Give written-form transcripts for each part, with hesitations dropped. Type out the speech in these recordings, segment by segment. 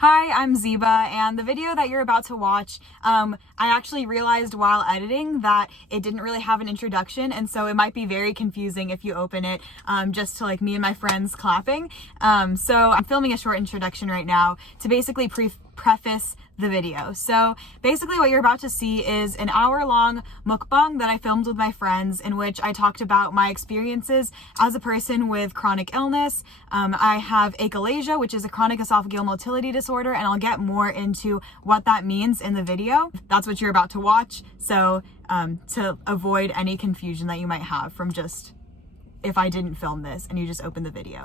Hi, I'm Zeba, and the video that you're about to watch, I actually realized while editing that it didn't really have an introduction, and so it might be very confusing if you open it just to like me and my friends clapping. So I'm filming a short introduction right now to basically preface the video. So basically what you're about to see is an hour-long mukbang that I filmed with my friends, in which I talked about my experiences as a person with chronic illness. I have achalasia, which is a chronic esophageal motility disorder, and I'll get more into what that means in the video. That's what you're about to watch, so to avoid any confusion that you might have from just if I didn't film this and you just open the video.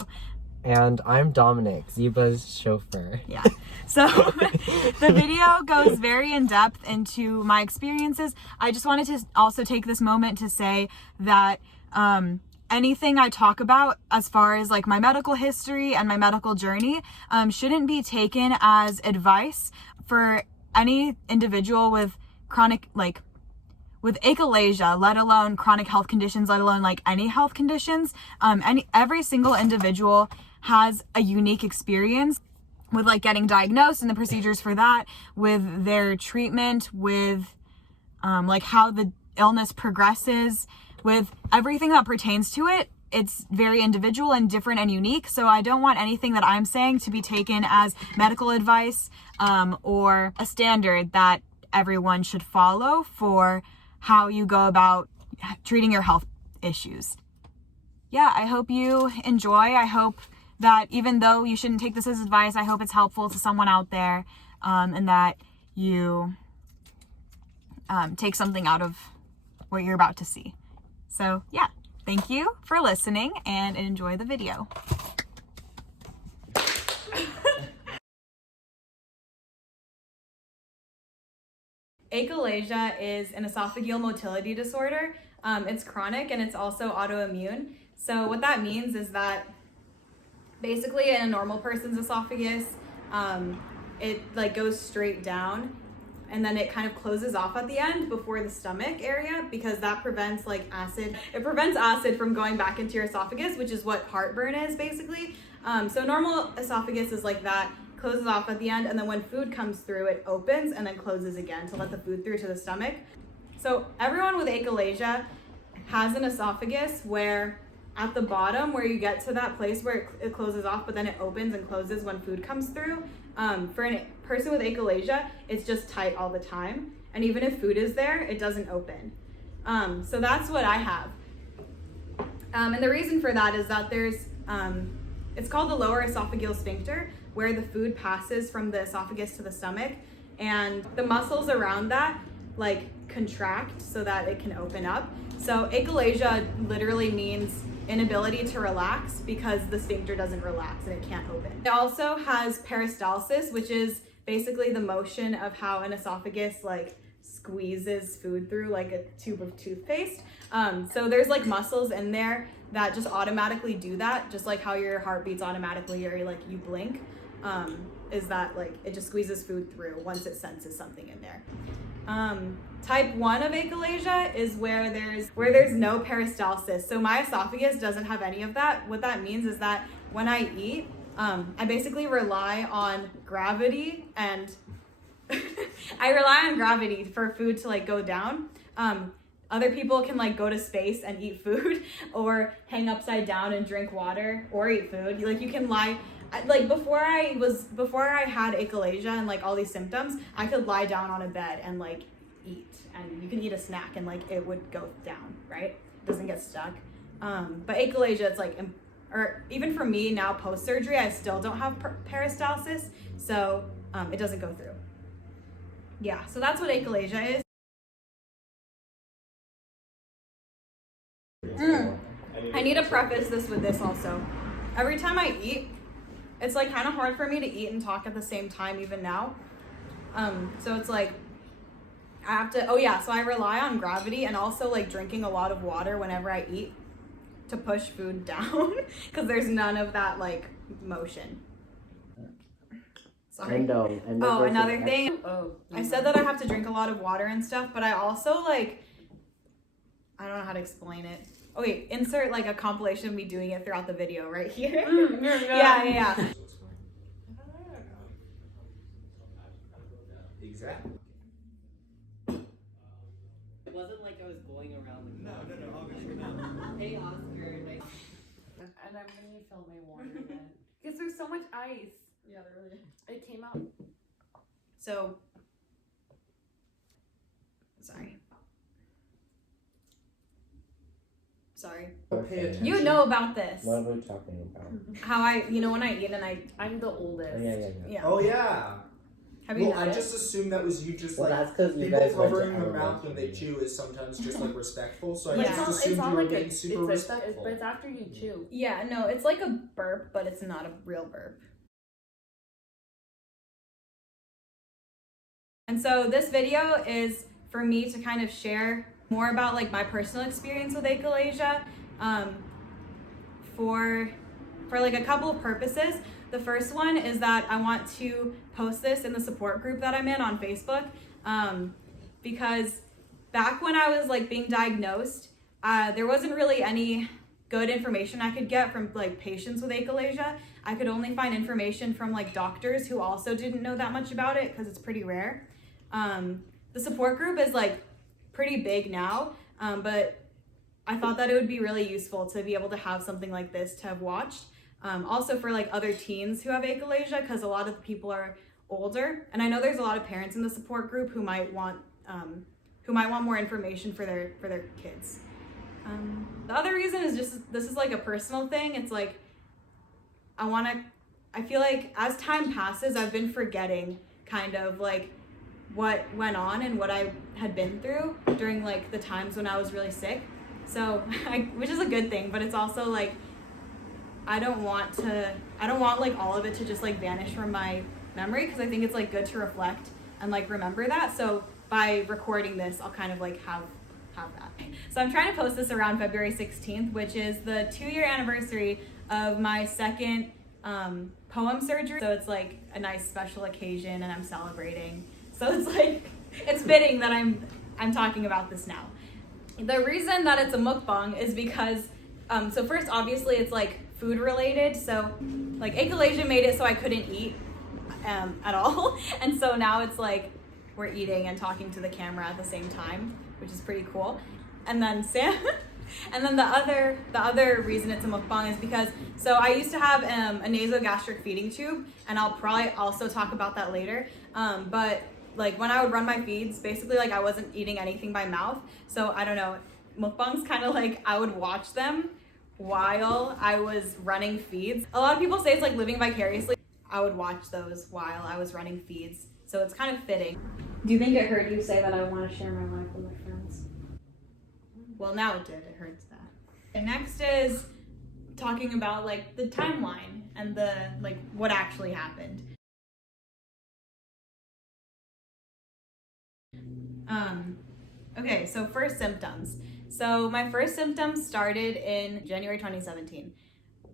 And I'm Dominic, Zeba's chauffeur. Yeah. So the video goes very in depth into my experiences. I just wanted to also take this moment to say that anything I talk about as far as like my medical history and my medical journey shouldn't be taken as advice for any individual with chronic, with achalasia, let alone chronic health conditions, let alone like any health conditions. Every single individual has a unique experience with like getting diagnosed and the procedures for that, with their treatment, with like how the illness progresses, with everything that pertains to it. It's very individual and different and unique. So I don't want anything that I'm saying to be taken as medical advice or a standard that everyone should follow for how you go about treating your health issues. Yeah, I hope you enjoy. I hope that even though you shouldn't take this as advice, I hope it's helpful to someone out there, and that you take something out of what you're about to see. So yeah, thank you for listening and enjoy the video. Achalasia is an esophageal motility disorder. It's chronic and it's also autoimmune. So what that means is that basically in a normal person's esophagus, it like goes straight down and then it kind of closes off at the end before the stomach area, because that prevents like acid. It prevents acid from going back into your esophagus, which is what heartburn is basically. So normal esophagus is like that, closes off at the end, and then when food comes through, it opens and then closes again to let the food through to the stomach. So everyone with achalasia has an esophagus where at the bottom, where you get to that place where it closes off, but then it opens and closes when food comes through. For a person with achalasia, it's just tight all the time. And even if food is there, it doesn't open. So that's what I have. And the reason for that is that there's, it's called the lower esophageal sphincter, where the food passes from the esophagus to the stomach. And the muscles around that like contract so that it can open up. So achalasia literally means inability to relax because the sphincter doesn't relax and it can't open. It also has peristalsis, which is basically the motion of how an esophagus like squeezes food through like a tube of toothpaste. So there's like muscles in there that just automatically do that, just like how your heart beats automatically or like you blink. Is that like it just squeezes food through once it senses something in there. Type 1 of achalasia is where there's no peristalsis. So my esophagus doesn't have any of that. What that means is that when I eat, I basically rely on gravity, and I rely on gravity for food to like go down. Other people can like go to space and eat food, or hang upside down and drink water, or eat food. Like you can lie. Like before I had achalasia and like all these symptoms, I could lie down on a bed and like eat, and you can eat a snack and like it would go down, right? It doesn't get stuck. But achalasia, it's like, or even for me now post-surgery, I still don't have peristalsis, so it doesn't go through. Yeah, so that's what achalasia is. I need to preface this with this also. Every time I eat, it's like kind of hard for me to eat and talk at the same time even now. So it's like I have to, so I rely on gravity and also like drinking a lot of water whenever I eat to push food down because there's none of that like motion. Sorry. Another thing. I said that I have to drink a lot of water and stuff, but I also like, I don't know how to explain it. Okay, insert like a compilation of me doing it throughout the video right here. Yeah. Exactly. It wasn't like I was going around the No, obviously not. Hey, Oscar. Nice. And I'm gonna refill my water again. Because there's so much ice. Yeah, there really. It came out. So, sorry. Pay attention. You know about this. What are we talking about? How when I eat and I'm the oldest. Yeah. Oh yeah. Have you Well, I noticed? just assumed that was you. Just Well, like that's because you people guys went covering to their mouth when they elementary. chew is sometimes just like respectful. So I Yeah. just assumed you were being super respectful. But it's after you chew. Yeah, no, it's like a burp, but it's not a real burp. And so this video is for me to kind of share more about like my personal experience with achalasia, for like a couple of purposes. The first one is that I want to post this in the support group that I'm in on Facebook, because back when I was like being diagnosed, there wasn't really any good information I could get from like patients with achalasia. I could only find information from like doctors who also didn't know that much about it because it's pretty rare. The support group is like pretty big now, but I thought that it would be really useful to be able to have something like this to have watched. Also for like other teens who have achalasia, because a lot of the people are older, and I know there's a lot of parents in the support group who might want more information for their kids. The other reason is just this is like a personal thing. It's like I feel like as time passes, I've been forgetting kind of like what went on and what I had been through during like the times when I was really sick. So, which is a good thing, but it's also like I don't want like all of it to just like vanish from my memory, because I think it's like good to reflect and like remember that. So by recording this, I'll kind of like have that. So I'm trying to post this around February 16th, which is the 2-year anniversary of my second poem surgery. So it's like a nice special occasion and I'm celebrating. So it's like, it's fitting that I'm talking about this now. The reason that it's a mukbang is because, so first obviously it's like food related. So like achalasia made it so I couldn't eat at all. And so now it's like we're eating and talking to the camera at the same time, which is pretty cool. And then the other reason it's a mukbang is because, so I used to have a nasogastric feeding tube, and I'll probably also talk about that later. But like when I would run my feeds, basically like I wasn't eating anything by mouth. So I don't know, mukbangs kind of like I would watch them while I was running feeds. A lot of people say it's like living vicariously. I would watch those while I was running feeds. So it's kind of fitting. Do you think it heard you say that I want to share my life with my friends? Well, now it did. It hurts that. And next is talking about like the timeline and the like what actually happened. Okay, so first symptoms. So my first symptoms started in January 2017.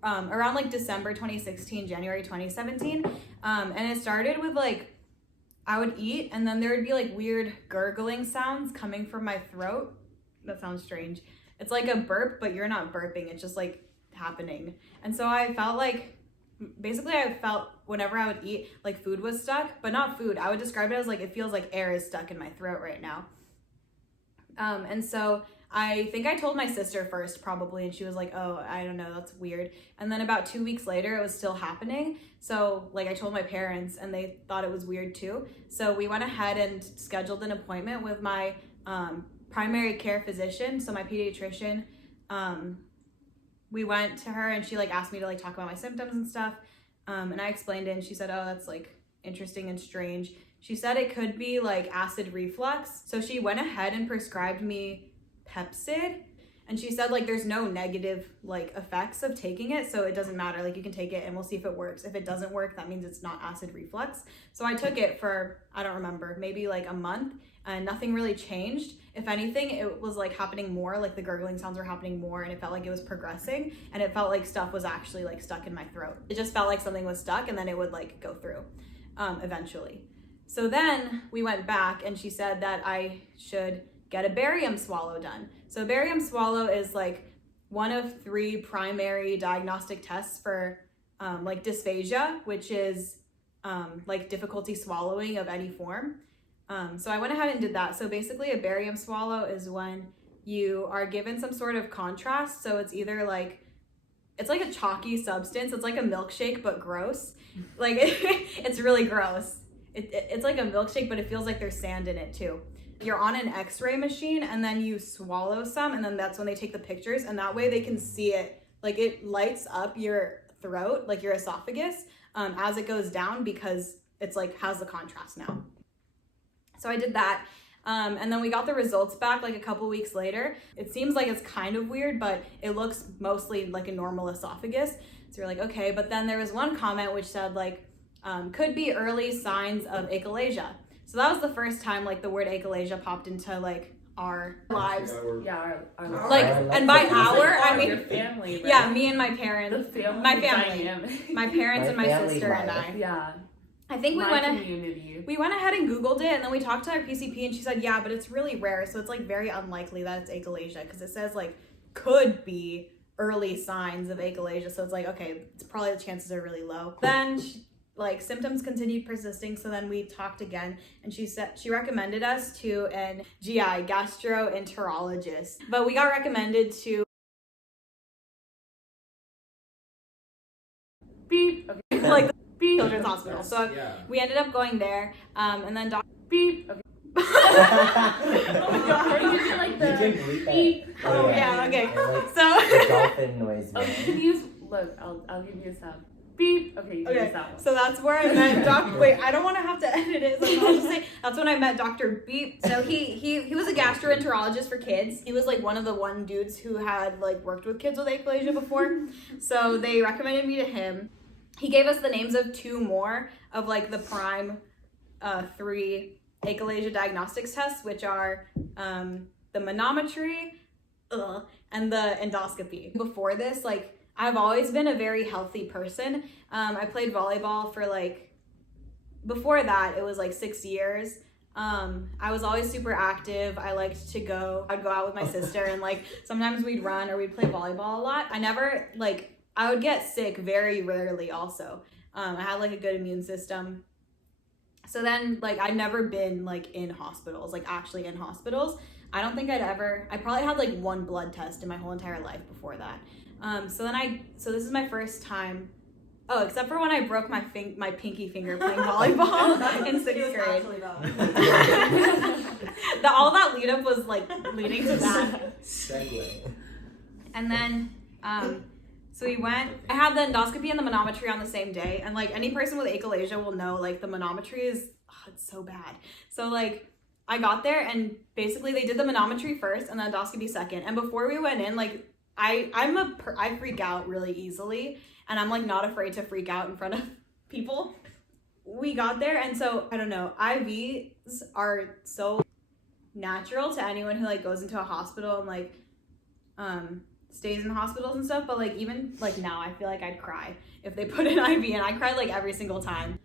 Around like December 2016, January 2017. And it started with like, I would eat and then there would be like weird gurgling sounds coming from my throat. That sounds strange. It's like a burp, but you're not burping. It's just like happening. And so I felt like, basically I felt whenever I would eat, like food was stuck, but not food. I would describe it as like, it feels like air is stuck in my throat right now. And so I think I told my sister first probably, and she was like, oh, I don't know, that's weird. And then about 2 weeks later, it was still happening. So like I told my parents and they thought it was weird too. So we went ahead and scheduled an appointment with my primary care physician, so my pediatrician. We went to her and she like asked me to like talk about my symptoms and stuff. And I explained it and she said, oh, that's like interesting and strange. She said it could be like acid reflux. So she went ahead and prescribed me Pepsid. And she said like there's no negative like effects of taking it, so it doesn't matter, like you can take it and we'll see if it works. If it doesn't work, that means it's not acid reflux. So I took it for, I don't remember, maybe like a month, and nothing really changed. If anything, it was like happening more, like the gurgling sounds were happening more, and it felt like it was progressing, and it felt like stuff was actually like stuck in my throat. It just felt like something was stuck and then it would like go through eventually. So then we went back and she said that I should get a barium swallow done. So barium swallow is like one of 3 primary diagnostic tests for like dysphagia, which is like difficulty swallowing of any form. So I went ahead and did that. So basically a barium swallow is when you are given some sort of contrast. So it's either like, it's like a chalky substance. It's like a milkshake, but gross. Like it's really gross. It's like a milkshake, but it feels like there's sand in it too. You're on an x-ray machine and then you swallow some, and then that's when they take the pictures, and that way they can see it. Like it lights up your throat, like your esophagus, as it goes down, because it's like has the contrast now. So I did that. And then we got the results back like a couple weeks later. It seems like it's kind of weird, but it looks mostly like a normal esophagus. So we're like, okay. But then there was one comment which said like, could be early signs of achalasia. So that was the first time like the word achalasia popped into like our lives. Yeah, our Like, and by our, I mean, your family, right? yeah, me and my parents, The family my family, dynamic. my parents and my family sister and life. I. Yeah. I think we Community. went ahead and Googled it, and then we talked to our PCP, and she said, yeah, but it's really rare, so it's like very unlikely that it's achalasia, because it says like could be early signs of achalasia, so it's like, okay, it's probably the chances are really low. Then like symptoms continued persisting, so then we talked again, and she said she recommended us to an GI, gastroenterologist, but we got recommended to Beep. Okay. like Beep. children's hospital. So Yeah. we ended up going there, and then Beep. Okay. oh my god. Or you can do like You can the bleep that. beep. Oh yeah, okay. And, like, So the dolphin noise. Oh, you can use. Look, I'll give you a sound. Beep. Okay, you can okay, use that one. so that's where I met wait, I don't want to have to edit it, so I'll just say that's when I met Dr. Beep. So he was a gastroenterologist for kids. He was like one of the dudes who had like worked with kids with achalasia before. So they recommended me to him. He gave us the names of 2 more of like the prime 3 achalasia diagnostics tests, which are the manometry and the endoscopy. Before this, like I've always been a very healthy person. I played volleyball for like, before that it was like 6 years. I was always super active. I liked to I'd go out with my sister, and like sometimes we'd run or we'd play volleyball a lot. I would get sick very rarely also. I had like a good immune system. So then like I'd never been like in hospitals, like actually in hospitals. I don't think I probably had like 1 blood test in my whole entire life before that. So this is my first time. Oh, except for when I broke my pinky finger playing volleyball in 6th grade. All that lead up was like leading to that. Segue. And then, so I had the endoscopy and the manometry on the same day. And like any person with achalasia will know, like the manometry it's so bad. So like I got there and basically they did the manometry first and the endoscopy second. And before we went in, like I freak out really easily, and I'm like not afraid to freak out in front of people. We got there, and so I don't know, IVs are so natural to anyone who like goes into a hospital and like stays in hospitals and stuff, but like even like now I feel like I'd cry if they put an IV, and I cried like every single time.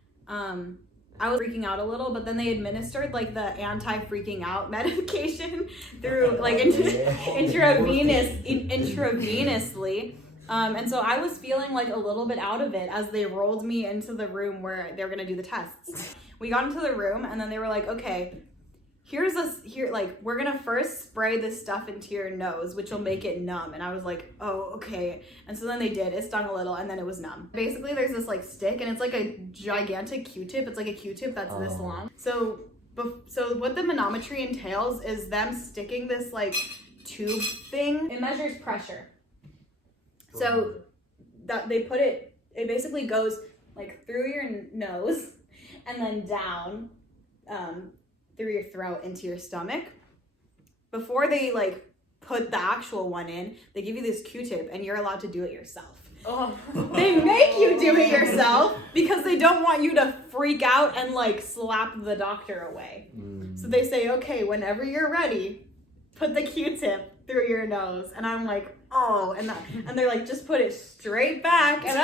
I was freaking out a little, but then they administered like the anti-freaking out medication through like intravenously. And so I was feeling like a little bit out of it as they rolled me into the room where they were gonna do the tests. We got into the room and then they were like, okay, we're gonna first spray this stuff into your nose, which will make it numb. And I was like, oh, okay. And so then they did. It stung a little and then it was numb. Basically, there's this like stick and it's like a gigantic Q-tip. It's like a Q-tip that's this long. So what the manometry entails is them sticking this like tube thing. It measures pressure. So that they put it basically goes like through your nose and then down through your throat into your stomach. Before they like put the actual one in, they give you this Q-tip and you're allowed to do it yourself. Oh. They make you do it yourself because they don't want you to freak out and like slap the doctor away. So they say, okay, whenever you're ready, put the Q-tip through your nose. And I'm like, oh, and they're like, just put it straight back. And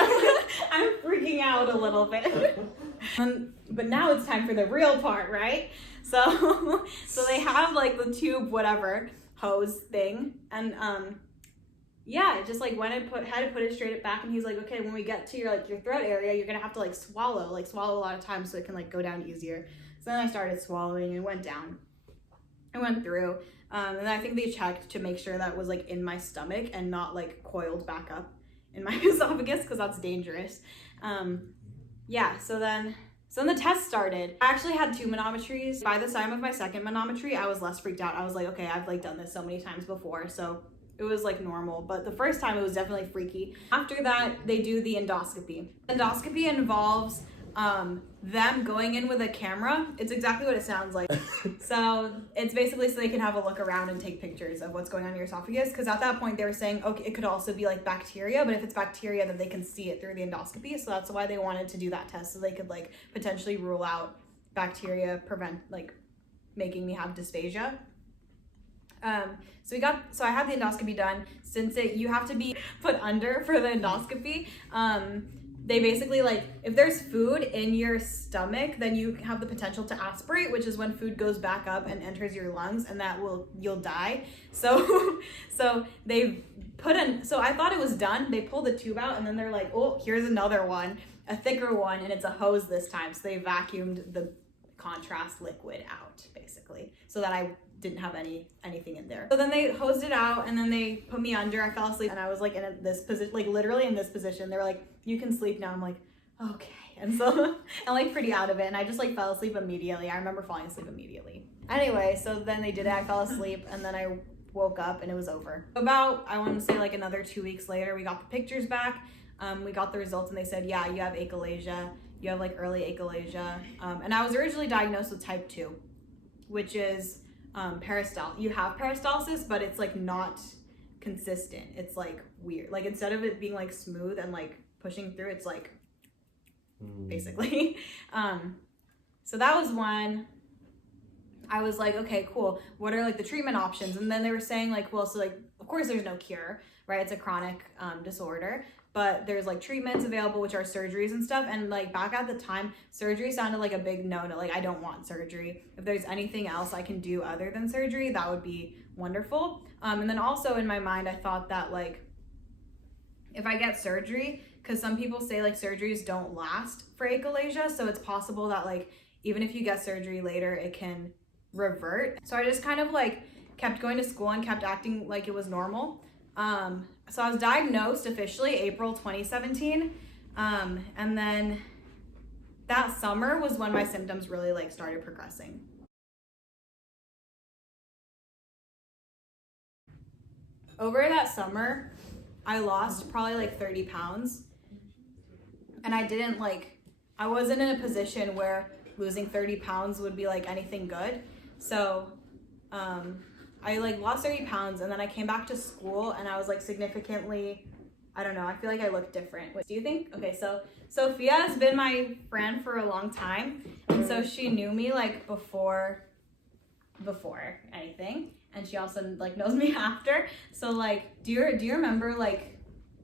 I'm freaking out a little bit. But now it's time for the real part, right? So they have like the tube, whatever, hose thing. And yeah, just like went and had to put it straight back, and he's like, okay, when we get to your throat area, you're gonna have to like swallow a lot of times so it can like go down easier. So then I started swallowing and went down. I went through, and I think they checked to make sure that was like in my stomach and not like coiled back up in my esophagus, because that's dangerous. Yeah, so then the test started. I actually had 2 manometries. By the time of my second manometry, I was less freaked out. I was like, okay, I've like done this so many times before, so it was like normal. But the first time it was definitely freaky. After that, they do the endoscopy. Endoscopy involves them going in with a camera. It's exactly what it sounds like. So it's basically so they can have a look around and take pictures of what's going on in your esophagus, because at that point they were saying, okay, it could also be like bacteria, but if it's bacteria, then they can see it through the endoscopy. So that's why they wanted to do that test, so they could like potentially rule out bacteria, prevent like making me have dysphagia. So I had the endoscopy done. Since you have to be put under for the endoscopy, they basically like, if there's food in your stomach, then you have the potential to aspirate, which is when food goes back up and enters your lungs, and you'll die. So they so I thought it was done. They pulled the tube out, and then they're like, oh, here's another one, a thicker one, and it's a hose this time. So they vacuumed the contrast liquid out, basically, so that I didn't have anything in there. So then they hosed it out, and then they put me under. I fell asleep, and I was like in this position, like literally in this position. They were like, you can sleep now. I'm like, okay. And so I'm like pretty out of it, and I just like fell asleep immediately. I remember falling asleep immediately. Anyway, so then they did it. I fell asleep, and then I woke up, and it was over. About, I want to say like another 2 weeks later, we got the pictures back. We got the results, and they said, yeah, you have achalasia. You have like early achalasia. And I was originally diagnosed with type 2, which is you have peristalsis, but it's like not consistent. It's like weird. Like instead of it being like smooth and like pushing through, it's like basically. So that was one. I was like, okay, cool. What are like the treatment options? And then they were saying like, well, so like, of course there's no cure, right? It's a chronic disorder, but there's like treatments available, which are surgeries and stuff. And like back at the time, surgery sounded like a big no-no. Like, I don't want surgery. If there's anything else I can do other than surgery, that would be wonderful. And then also in my mind, I thought that like, if I get surgery, because some people say like surgeries don't last for achalasia, so it's possible that like, even if you get surgery later, it can revert. So I just kind of like kept going to school and kept acting like it was normal. So I was diagnosed officially April 2017. And then that summer was when my symptoms really like started progressing. Over that summer, I lost probably like 30 pounds. And I wasn't in a position where losing 30 pounds would be like anything good. So, I like lost 30 pounds, and then I came back to school, and I was like significantly, I don't know, I feel like I look different. What do you think? Okay, so Sophia has been my friend for a long time, and so she knew me like before anything, and she also like knows me after. So like, do you remember like,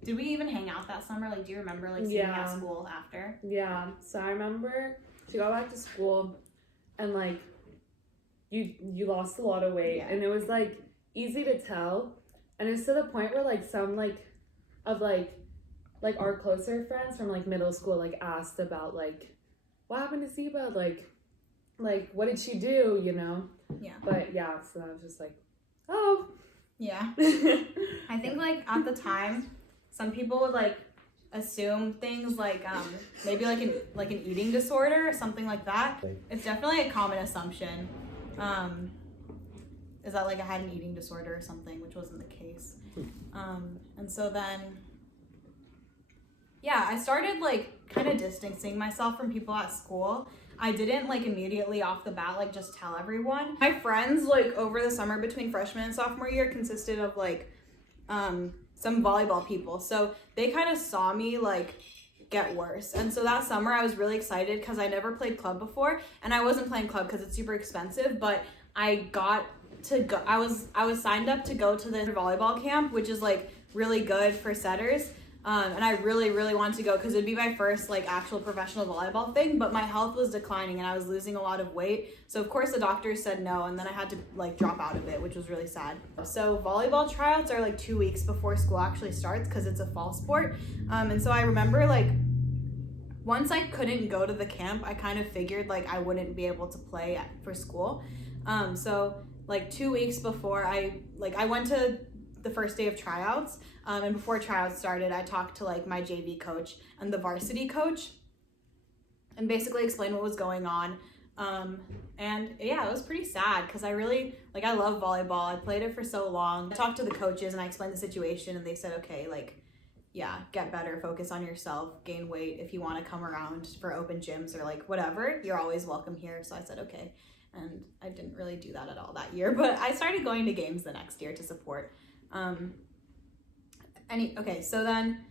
did we even hang out that summer? Like, do you remember like seeing me at school after? Yeah, so I remember she got back to school, and like, you lost a lot of weight, and it was like easy to tell, and it's to the point where like some like our closer friends from like middle school like asked about like, what happened to Ziba, like what did she do, you know? Yeah. But yeah, so I was just like, oh yeah. I think like at the time, some people would like assume things like maybe like an eating disorder or something like that. It's definitely a common assumption. Is that like I had an eating disorder or something, which wasn't the case. And so then, yeah, I started like kind of distancing myself from people at school. I didn't like immediately off the bat like just tell everyone. My friends like over the summer between freshman and sophomore year consisted of like some volleyball people. So they kind of saw me like get worse. And so that summer I was really excited because I never played club before, and I wasn't playing club because it's super expensive, but I got to go. I was signed up to go to the volleyball camp, which is like really good for setters. And I really, really wanted to go because it'd be my first like actual professional volleyball thing, but my health was declining and I was losing a lot of weight. So of course the doctors said no, and then I had to like drop out of it, which was really sad. So volleyball tryouts are like 2 weeks before school actually starts because it's a fall sport. And so I remember like once I couldn't go to the camp, I kind of figured like I wouldn't be able to play for school. So like 2 weeks before I went to the first day of tryouts, and before tryouts started, I talked to like my JV coach and the varsity coach and basically explained what was going on. And yeah, it was pretty sad because I really, like, I love volleyball. I played it for so long. I talked to the coaches and I explained the situation and they said, okay, like, yeah, get better, focus on yourself, gain weight. If you want to come around for open gyms or like whatever, you're always welcome here. So I said, okay. And I didn't really do that at all that year, but I started going to games the next year to support. So then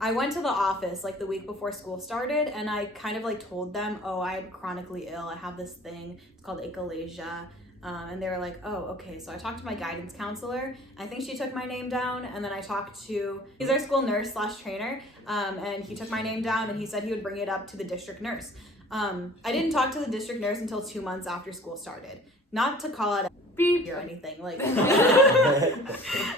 I went to the office like the week before school started and I kind of like told them, oh, I'm chronically ill. I have this thing, it's called achalasia. And they were like, oh, okay. So I talked to my guidance counselor. I think she took my name down. And then I talked to, he's our school nurse / trainer. And he took my name down and he said he would bring it up to the district nurse. I didn't talk to the district nurse until 2 months after school started. Not to call it beep or anything. Like,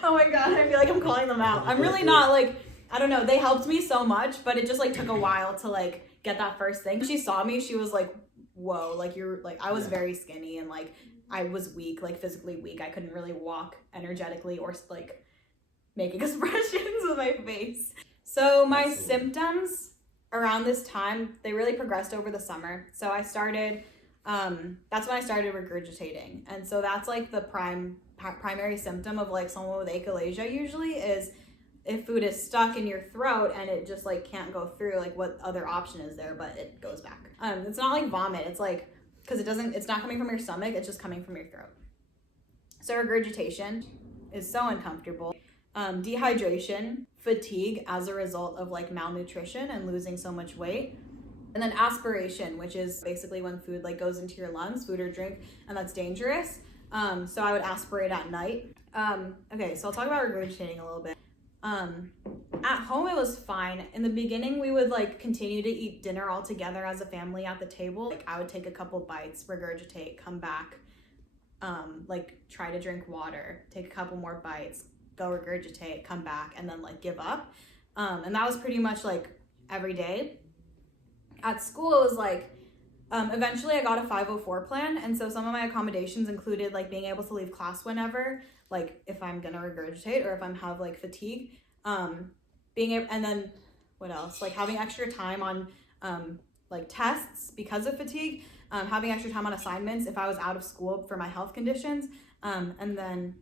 oh my God, I feel like I'm calling them out. I'm really not, like, I don't know. They helped me so much, but it just like took a while to like get that first thing. She saw me, she was like, whoa, like you're like, I was very skinny and like I was weak, like physically weak. I couldn't really walk energetically or like make expressions with my face. So my symptoms around this time, they really progressed over the summer. So I started, that's when I started regurgitating. And so that's like the primary symptom of like someone with achalasia usually is if food is stuck in your throat and it just like can't go through, like what other option is there, but it goes back. It's not like vomit. It's like, because it's not coming from your stomach, it's just coming from your throat. So regurgitation is so uncomfortable. Dehydration, fatigue as a result of like malnutrition and losing so much weight. And then aspiration, which is basically when food like goes into your lungs, food or drink, and that's dangerous. So I would aspirate at night. Okay, so I'll talk about regurgitating a little bit. At home it was fine. In the beginning we would like continue to eat dinner all together as a family at the table. Like I would take a couple bites, regurgitate, come back, like try to drink water, take a couple more bites, go regurgitate, come back, and then like give up. And that was pretty much like every day. At school it was like, eventually I got a 504 plan, and so some of my accommodations included like being able to leave class whenever, like if I'm gonna regurgitate or if I'm have like fatigue, and then what else? Like having extra time on like tests because of fatigue, having extra time on assignments if I was out of school for my health conditions, and then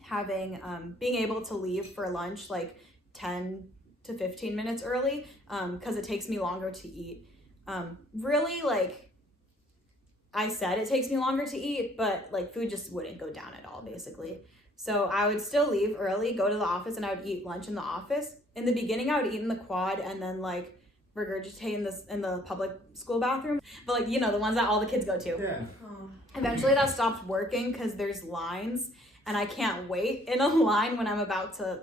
having being able to leave for lunch like 10 to 15 minutes early because it takes me longer to eat. Really, like I said, it takes me longer to eat, but like food just wouldn't go down at all basically. So I would still leave early, go to the office, and I would eat lunch in the office. In the beginning I would eat in the quad and then like regurgitate in the public school bathroom, but like, you know, the ones that all the kids go to. Yeah. Eventually that stopped working because there's lines and I can't wait in a line when I'm about to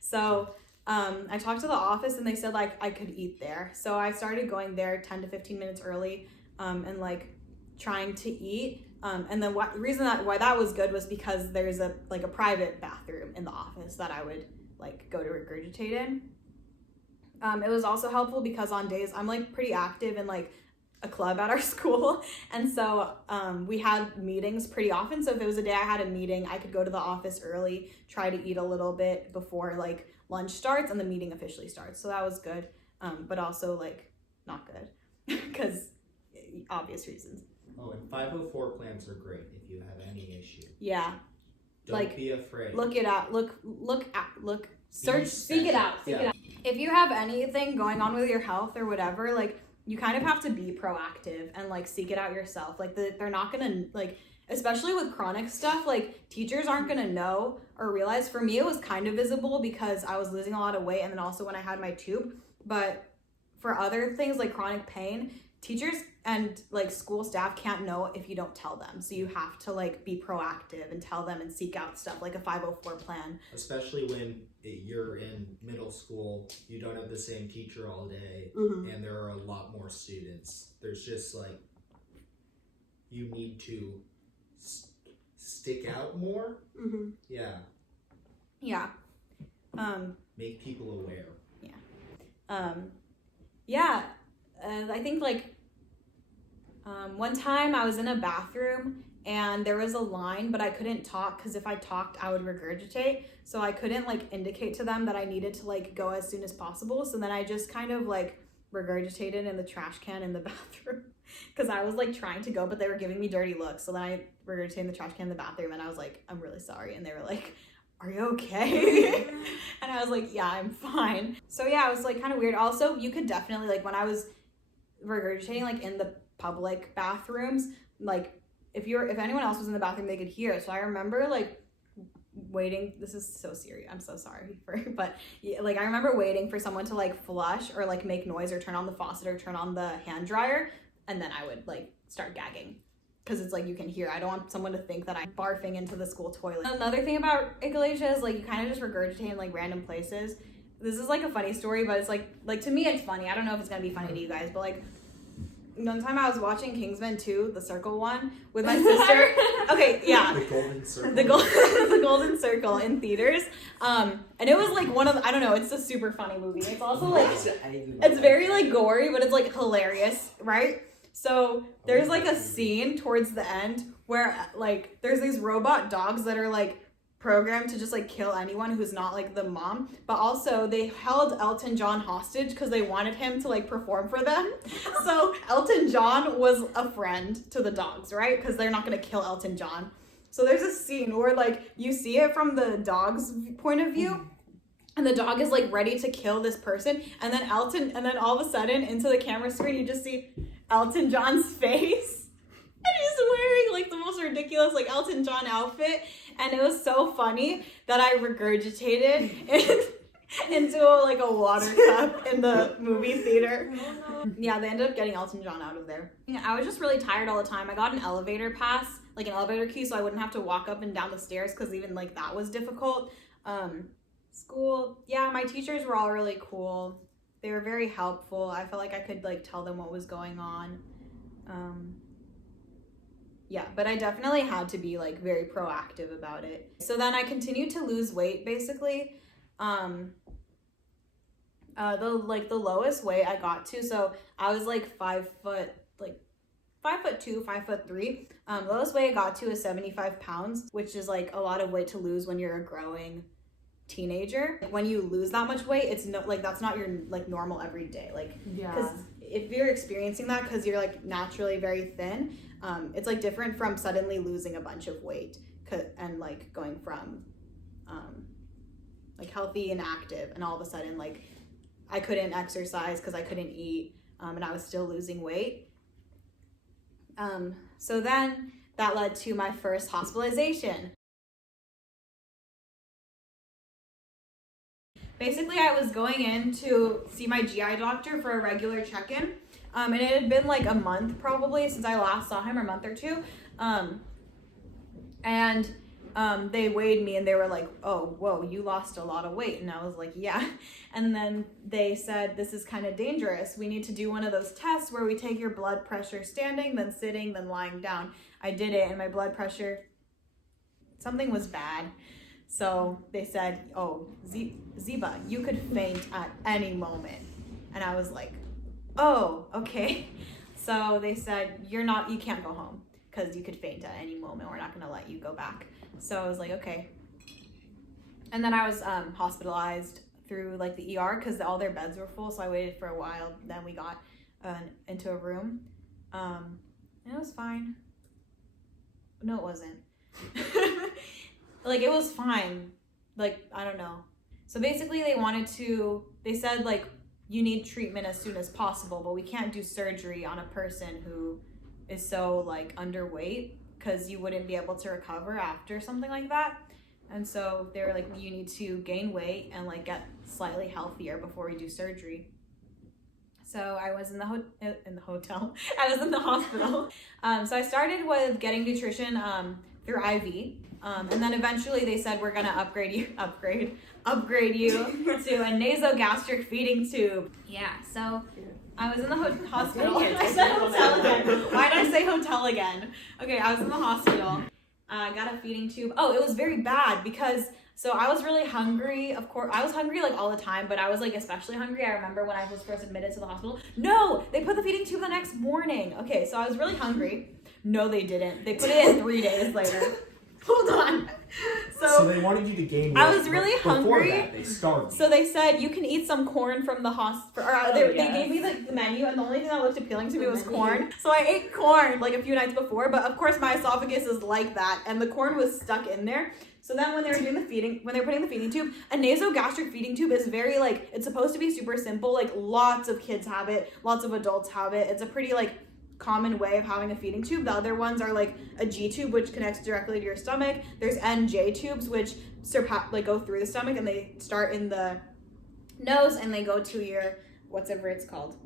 so I talked to the office and they said like I could eat there. So I started going there 10 to 15 minutes early and like trying to eat. And then why that was good was because there's a private bathroom in the office that I would like go to regurgitate in. It was also helpful because on days I'm like pretty active in like a club at our school, and so we had meetings pretty often. So if it was a day I had a meeting, I could go to the office early, try to eat a little bit before like lunch starts and the meeting officially starts. So that was good, but also like not good because obvious reasons. Oh, and 504 plans are great if you have any issue. Yeah. Don't like, be afraid. Look it up. Search, seek it out. Seek it out. If you have anything going on with your health or whatever, like you kind of have to be proactive and like seek it out yourself. Like they're not gonna like, especially with chronic stuff, like teachers aren't gonna know or realize. For me, it was kind of visible because I was losing a lot of weight, and then also when I had my tube. But for other things like chronic pain, teachers and like school staff can't know if you don't tell them. So you have to like be proactive and tell them and seek out stuff like a 504 plan. Especially when you're in middle school, you don't have the same teacher all day, and there are a lot more students. There's just like, you need to stick out more. Yeah. Yeah. Make people aware. Yeah. I think like one time I was in a bathroom and there was a line, but I couldn't talk because if I talked, I would regurgitate. So I couldn't like indicate to them that I needed to like go as soon as possible. So then I just kind of like regurgitated in the trash can in the bathroom because I was like trying to go, but they were giving me dirty looks. So then I regurgitated in the trash can in the bathroom and I was like, I'm really sorry. And they were like, are you okay? And I was like, yeah, I'm fine. So yeah, it was like kind of weird. Also, you could definitely like when I was regurgitating like in the public bathrooms, like if anyone else was in the bathroom, they could hear it. So I remember like waiting. This is so serious. I'm so sorry but yeah, like I remember waiting for someone to like flush or like make noise or turn on the faucet or turn on the hand dryer, and then I would like start gagging. Because it's like you can hear. I don't want someone to think that I'm barfing into the school toilet. Another thing about achalasia is like you kind of just regurgitate in like random places. This is like a funny story, but it's like to me it's funny. I don't know if it's gonna be funny to you guys, but like one time I was watching Kingsman 2, the circle one, with my sister. Okay, yeah. The golden circle. The golden circle in theaters. And it was like one of I don't know, it's a super funny movie. It's also like it's very like gory, but it's like hilarious, right? So there's like a scene towards the end where like there's these robot dogs that are like programmed to just like kill anyone who's not like the mom, but also they held Elton John hostage because they wanted him to like perform for them. So Elton John was a friend to the dogs, right? Because they're not gonna kill Elton John. So there's a scene where like you see it from the dog's point of view. And the dog is like ready to kill this person, and then all of a sudden into the camera screen you just see Elton John's face, and he's wearing like the most ridiculous like Elton John outfit, and it was so funny that I regurgitated into like a water cup in the movie theater. Yeah, they ended up getting Elton John out of there. Yeah, I was just really tired all the time. I got an elevator pass, like an elevator key, so I wouldn't have to walk up and down the stairs because even like that was difficult. School, yeah, my teachers were all really cool. They were very helpful. I felt like I could like tell them what was going on. Yeah, but I definitely had to be like very proactive about it. So then I continued to lose weight basically. The lowest weight I got to, so I was like 5'2", 5'3". Lowest weight I got to is 75 pounds, which is like a lot of weight to lose when you're a growing teenager. When you lose that much weight, it's no like that's not your like normal everyday, like because if you're experiencing that because you're like naturally very thin, it's like different from suddenly losing a bunch of weight and like going from like healthy and active and all of a sudden like I couldn't exercise because I couldn't eat, and I was still losing weight. So then that led to my first hospitalization. Basically, I was going in to see my GI doctor for a regular check-in, and it had been like a month probably since I last saw him, or a month or two, and they weighed me and they were like, oh, whoa, you lost a lot of weight. And I was like, yeah. And then they said, this is kind of dangerous. We need to do one of those tests where we take your blood pressure standing, then sitting, then lying down. I did it, and my blood pressure, something was bad. So they said, oh, Ziba, you could faint at any moment. And I was like, oh, okay. So they said, you can't go home because you could faint at any moment. We're not going to let you go back. So I was like, okay. And then I was hospitalized through like the ER because all their beds were full. So I waited for a while. Then we got into a room. And it was fine. No, it wasn't. Like, it was fine. Like, I don't know. So basically they said like, you need treatment as soon as possible, but we can't do surgery on a person who is so like underweight because you wouldn't be able to recover after something like that. And so they were like, you need to gain weight and like get slightly healthier before we do surgery. So I was in the hotel. I was in the hospital. So I started with getting nutrition through IV. And then eventually they said, we're gonna upgrade you to a nasogastric feeding tube. Yeah, so I was in the hospital. I said hotel again. Why did I say hotel again? Okay, I was in the hospital. I got a feeding tube. Oh, it was very bad because so I was really hungry. Of course, I was hungry like all the time, but I was like especially hungry. I remember when I was first admitted to the hospital. No, they put the feeding tube the next morning. Okay, so I was really hungry. No, they didn't. They put it in 3 days later. Hold on. So they wanted you to gain weight. I was really hungry. Before that, they starved. So they said you can eat some corn from the hospital. They gave me the menu, and the only thing that looked appealing to me was corn. So I ate corn like a few nights before, but of course my esophagus is like that, and the corn was stuck in there. So then when they were doing the feeding, when they were putting the feeding tube, a nasogastric feeding tube is very like, it's supposed to be super simple. Like lots of kids have it, lots of adults have it. It's a pretty like common way of having a feeding tube. The other ones are like a G tube, which connects directly to your stomach. There's NJ tubes, which go through the stomach, and they start in the nose and they go to your whatever it's called.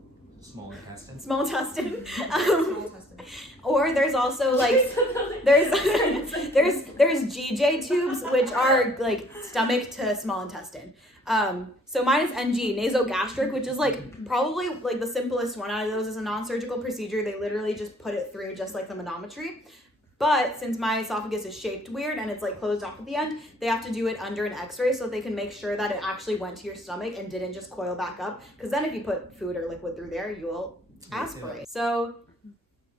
Small intestine. Small intestine. Or there's also like there's GJ tubes, which are like stomach to small intestine. So mine is NG, nasogastric, which is like probably like the simplest one out of those. Is a non-surgical procedure. They literally just put it through just like the manometry. But since my esophagus is shaped weird and it's like closed off at the end, they have to do it under an x-ray so they can make sure that it actually went to your stomach and didn't just coil back up. Because then if you put food or liquid through there, you will aspirate. So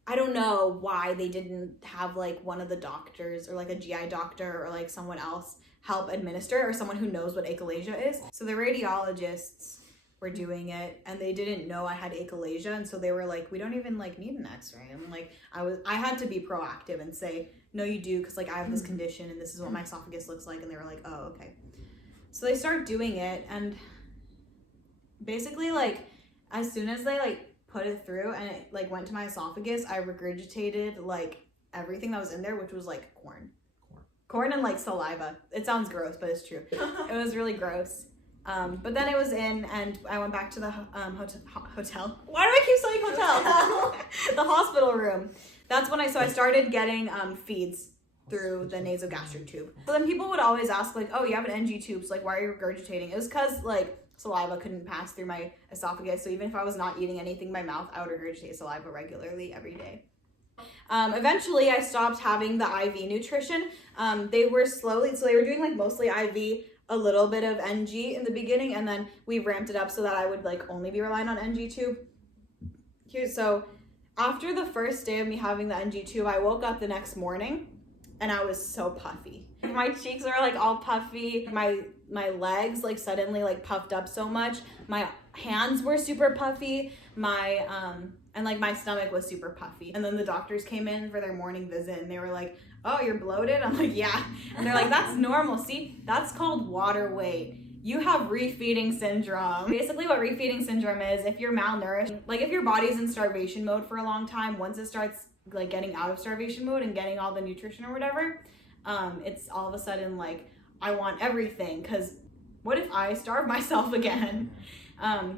I don't know why they didn't have like one of the doctors or like a GI doctor or like someone else help administer, or someone who knows what achalasia is. So the radiologists were doing it and they didn't know I had achalasia, and so they were like, we don't even like need an x-ray. And like I had to be proactive and say, no you do, because like I have this condition and this is what my esophagus looks like. And they were like, oh okay. So they start doing it, and basically like as soon as they like put it through and it like went to my esophagus, I regurgitated like everything that was in there, which was like corn and like saliva. It sounds gross, but it's true. It was really gross. But then it was in, and I went back to the hotel. Why do I keep saying hotel? The hospital room. That's when I started getting feeds through the nasogastric tube. So then people would always ask like, oh, you have an NG tube, so like why are you regurgitating? It was because like saliva couldn't pass through my esophagus, so even if I was not eating anything in my mouth, I would regurgitate saliva regularly every day. Eventually I stopped having the IV nutrition. They were doing like mostly IV, a little bit of NG in the beginning, and then we ramped it up so that I would like only be relying on NG tube. So after the first day of me having the NG tube, I woke up the next morning and I was so puffy. My cheeks are like all puffy. My legs like suddenly like puffed up so much. My hands were super puffy. And like my stomach was super puffy. And then the doctors came in for their morning visit and they were like, oh, you're bloated? I'm like, yeah. And they're like, that's normal. See, that's called water weight. You have refeeding syndrome. Basically what refeeding syndrome is, if you're malnourished, like if your body's in starvation mode for a long time, once it starts like getting out of starvation mode and getting all the nutrition or whatever, it's all of a sudden like, I want everything, because what if I starve myself again?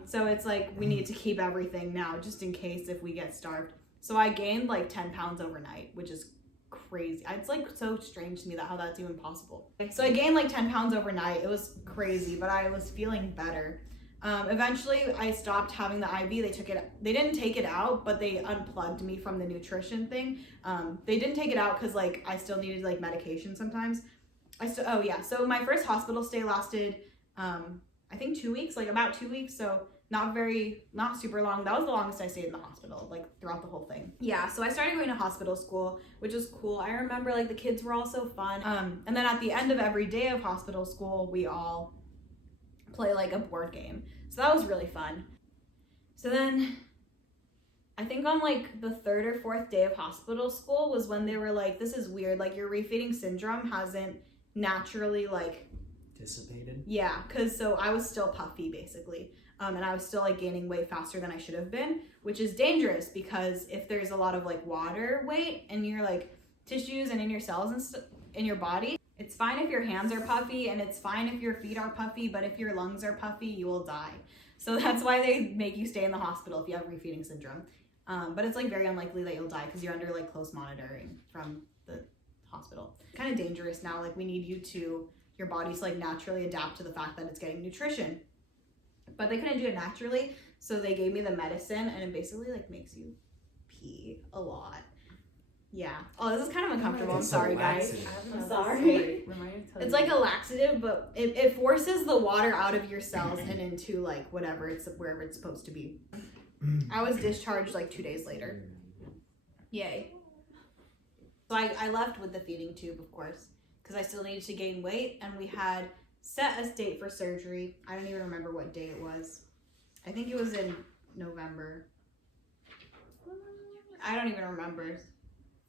So it's like, we need to keep everything now, just in case if we get starved. So I gained like 10 pounds overnight, which is crazy. It's like so strange to me that how that's even possible. So I gained like 10 pounds overnight. It was crazy, but I was feeling better. Eventually I stopped having the IV. They didn't take it out, but they unplugged me from the nutrition thing. They didn't take it out because like I still needed like medication sometimes. So my first hospital stay lasted, I think 2 weeks, like about 2 weeks. So not super long. That was the longest I stayed in the hospital, like throughout the whole thing. Yeah, so I started going to hospital school, which was cool. I remember like the kids were all so fun. And then at the end of every day of hospital school, we all play like a board game. So that was really fun. So then I think on like the 3rd or 4th day of hospital school was when they were like, this is weird. Like your refeeding syndrome hasn't naturally like dissipated. Yeah, because so I was still puffy basically. And I was still like gaining weight faster than I should have been, which is dangerous because if there's a lot of like water weight in your like tissues and in your cells and in your body, it's fine if your hands are puffy and it's fine if your feet are puffy, but if your lungs are puffy, you will die. So that's why they make you stay in the hospital if you have refeeding syndrome. But it's like very unlikely that you'll die because you're under like close monitoring from the hospital. Kind of dangerous now. Like we need your body's like naturally adapt to the fact that it's getting nutrition. But they couldn't do it naturally, so they gave me the medicine, and it basically like makes you pee a lot. Yeah. Oh, this is kind of uncomfortable. I'm It's sorry, a guys. laxative. I'm sorry. It's like a laxative, but it forces the water out of your cells and into like wherever it's supposed to be. I was discharged like 2 days later. Yay. So I left with the feeding tube, of course, because I still needed to gain weight, and we had set a date for surgery. I don't even remember what day it was. I think it was in November. I don't even remember.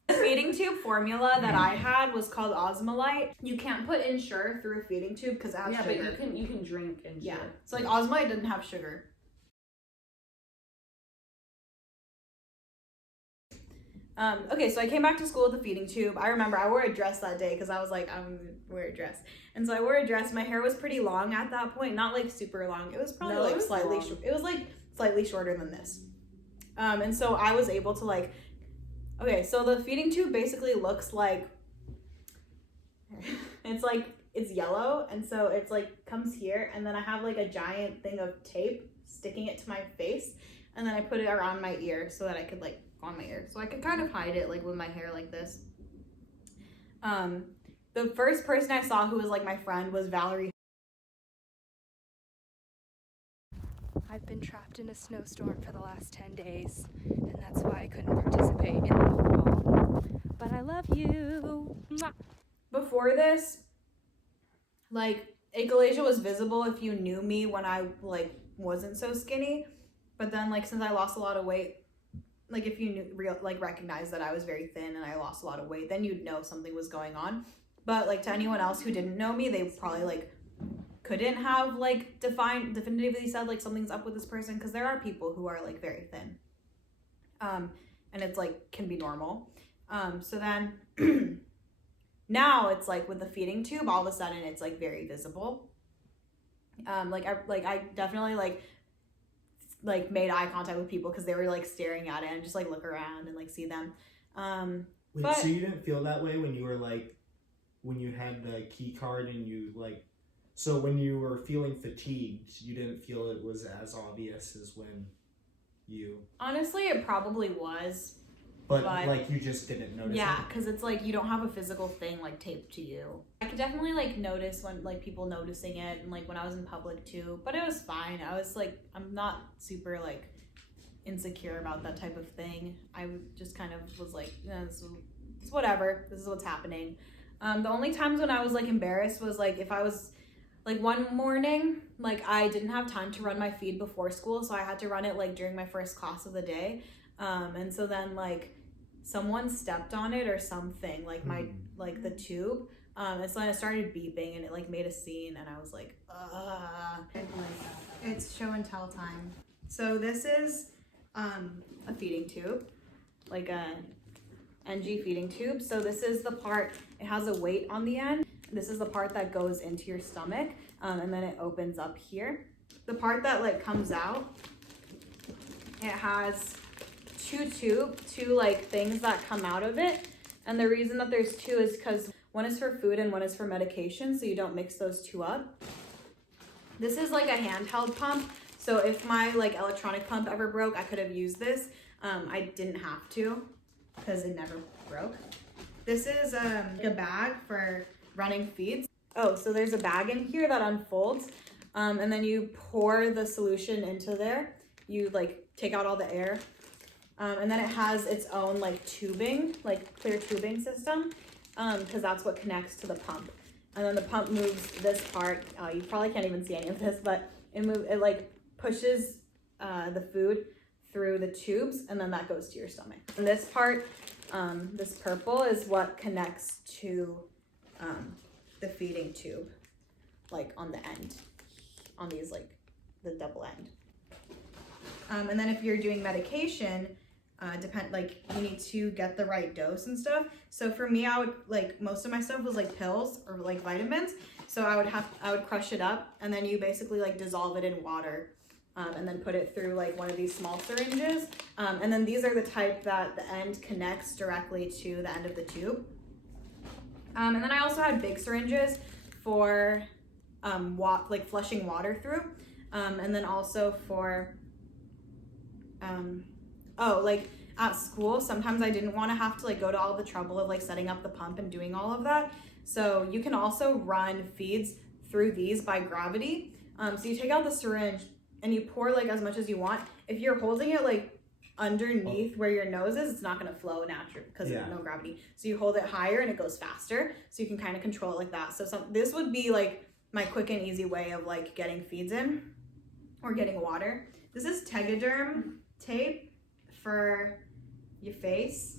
The feeding tube formula that I had was called Osmolite. You can't put Ensure through a feeding tube because it has sugar. but you can drink and Yeah. So like Osmolite didn't have sugar. Okay, so I came back to school with the feeding tube. I remember I wore a dress that day because I was like, I'm gonna wear a dress. And so I wore a dress. My hair was pretty long at that point, not like super long. It was probably No, it like was slightly long. it was like slightly shorter than this. And so I was able to like, okay, so the feeding tube basically looks like, it's yellow, and so it's like comes here, and then I have like a giant thing of tape sticking it to my face, and then I put it around my ear so that I could like on my ear, so I could kind of hide it like with my hair like this. The first person I saw who was like my friend was Valerie. I've been trapped in a snowstorm for the last 10 days, and that's why I couldn't participate in the football. But I love you. Mwah. Before this, like achalasia was visible if you knew me when I like wasn't so skinny, but then like since I lost a lot of weight, like if you recognized that I was very thin and I lost a lot of weight, then you'd know something was going on. But like to anyone else who didn't know me, they probably like couldn't have like definitively said like something's up with this person, because there are people who are like very thin, and it's like can be normal. So then now it's like with the feeding tube, all of a sudden it's like very visible. I definitely like made eye contact with people because they were like staring at it, and just like look around and like see them. Wait, But- so you didn't feel that way when you were like, when you had the key card and you like, so when you were feeling fatigued, you didn't feel it was as obvious as when you, Honestly, it probably was. but But- like you just didn't notice Yeah, it? because it's like you don't have a physical thing like taped to you. I could definitely like notice when like people noticing it, and like when I was in public too, but it was fine. I was like, I'm not super like insecure about that type of thing. I just kind of was like, it's whatever, this is what's happening. The only times when I was like embarrassed was like if I was like one morning, like I didn't have time to run my feed before school, so I had to run it like during my first class of the day. And so then like someone stepped on it or something, like my like the tube, and so then it started beeping and it like made a scene, and I was like, it's show and tell time. So this is a feeding tube, like a NG feeding tube. So this is the part, it has a weight on the end. This is the part that goes into your stomach, and then it opens up here. The part that like comes out, it has two like things that come out of it, and the reason that there's two is because one is for food and one is for medication, so you don't mix those two up. This is like a handheld pump, so if my like electronic pump ever broke, I could have used this. I didn't have to because it never broke. This is a bag for running feeds. Oh, so there's a bag in here that unfolds, and then you pour the solution into there. You like take out all the air. And then it has its own like tubing, like clear tubing system, because that's what connects to the pump. And then the pump moves this part. You probably can't even see any of this, but it like pushes the food through the tubes, and then that goes to your stomach. And this part, this purple, is what connects to the feeding tube, like on the end, on these like the double end. And then if you're doing medication, you need to get the right dose and stuff. So for me, I would like, most of my stuff was like pills or like vitamins. So I would crush it up, and then you basically like dissolve it in water. and then put it through like one of these small syringes. And then these are the type that the end connects directly to the end of the tube. And then I also had big syringes for like flushing water through. And then also for, like at school, sometimes I didn't want to have to like go to all the trouble of like setting up the pump and doing all of that. So you can also run feeds through these by gravity. So you take out the syringe and you pour like as much as you want. If you're holding it like underneath where your nose is, it's not going to flow naturally because there's no gravity. So you hold it higher and it goes faster. So you can kind of control it like that. So this would be like my quick and easy way of like getting feeds in or getting water. This is Tegaderm tape for your face.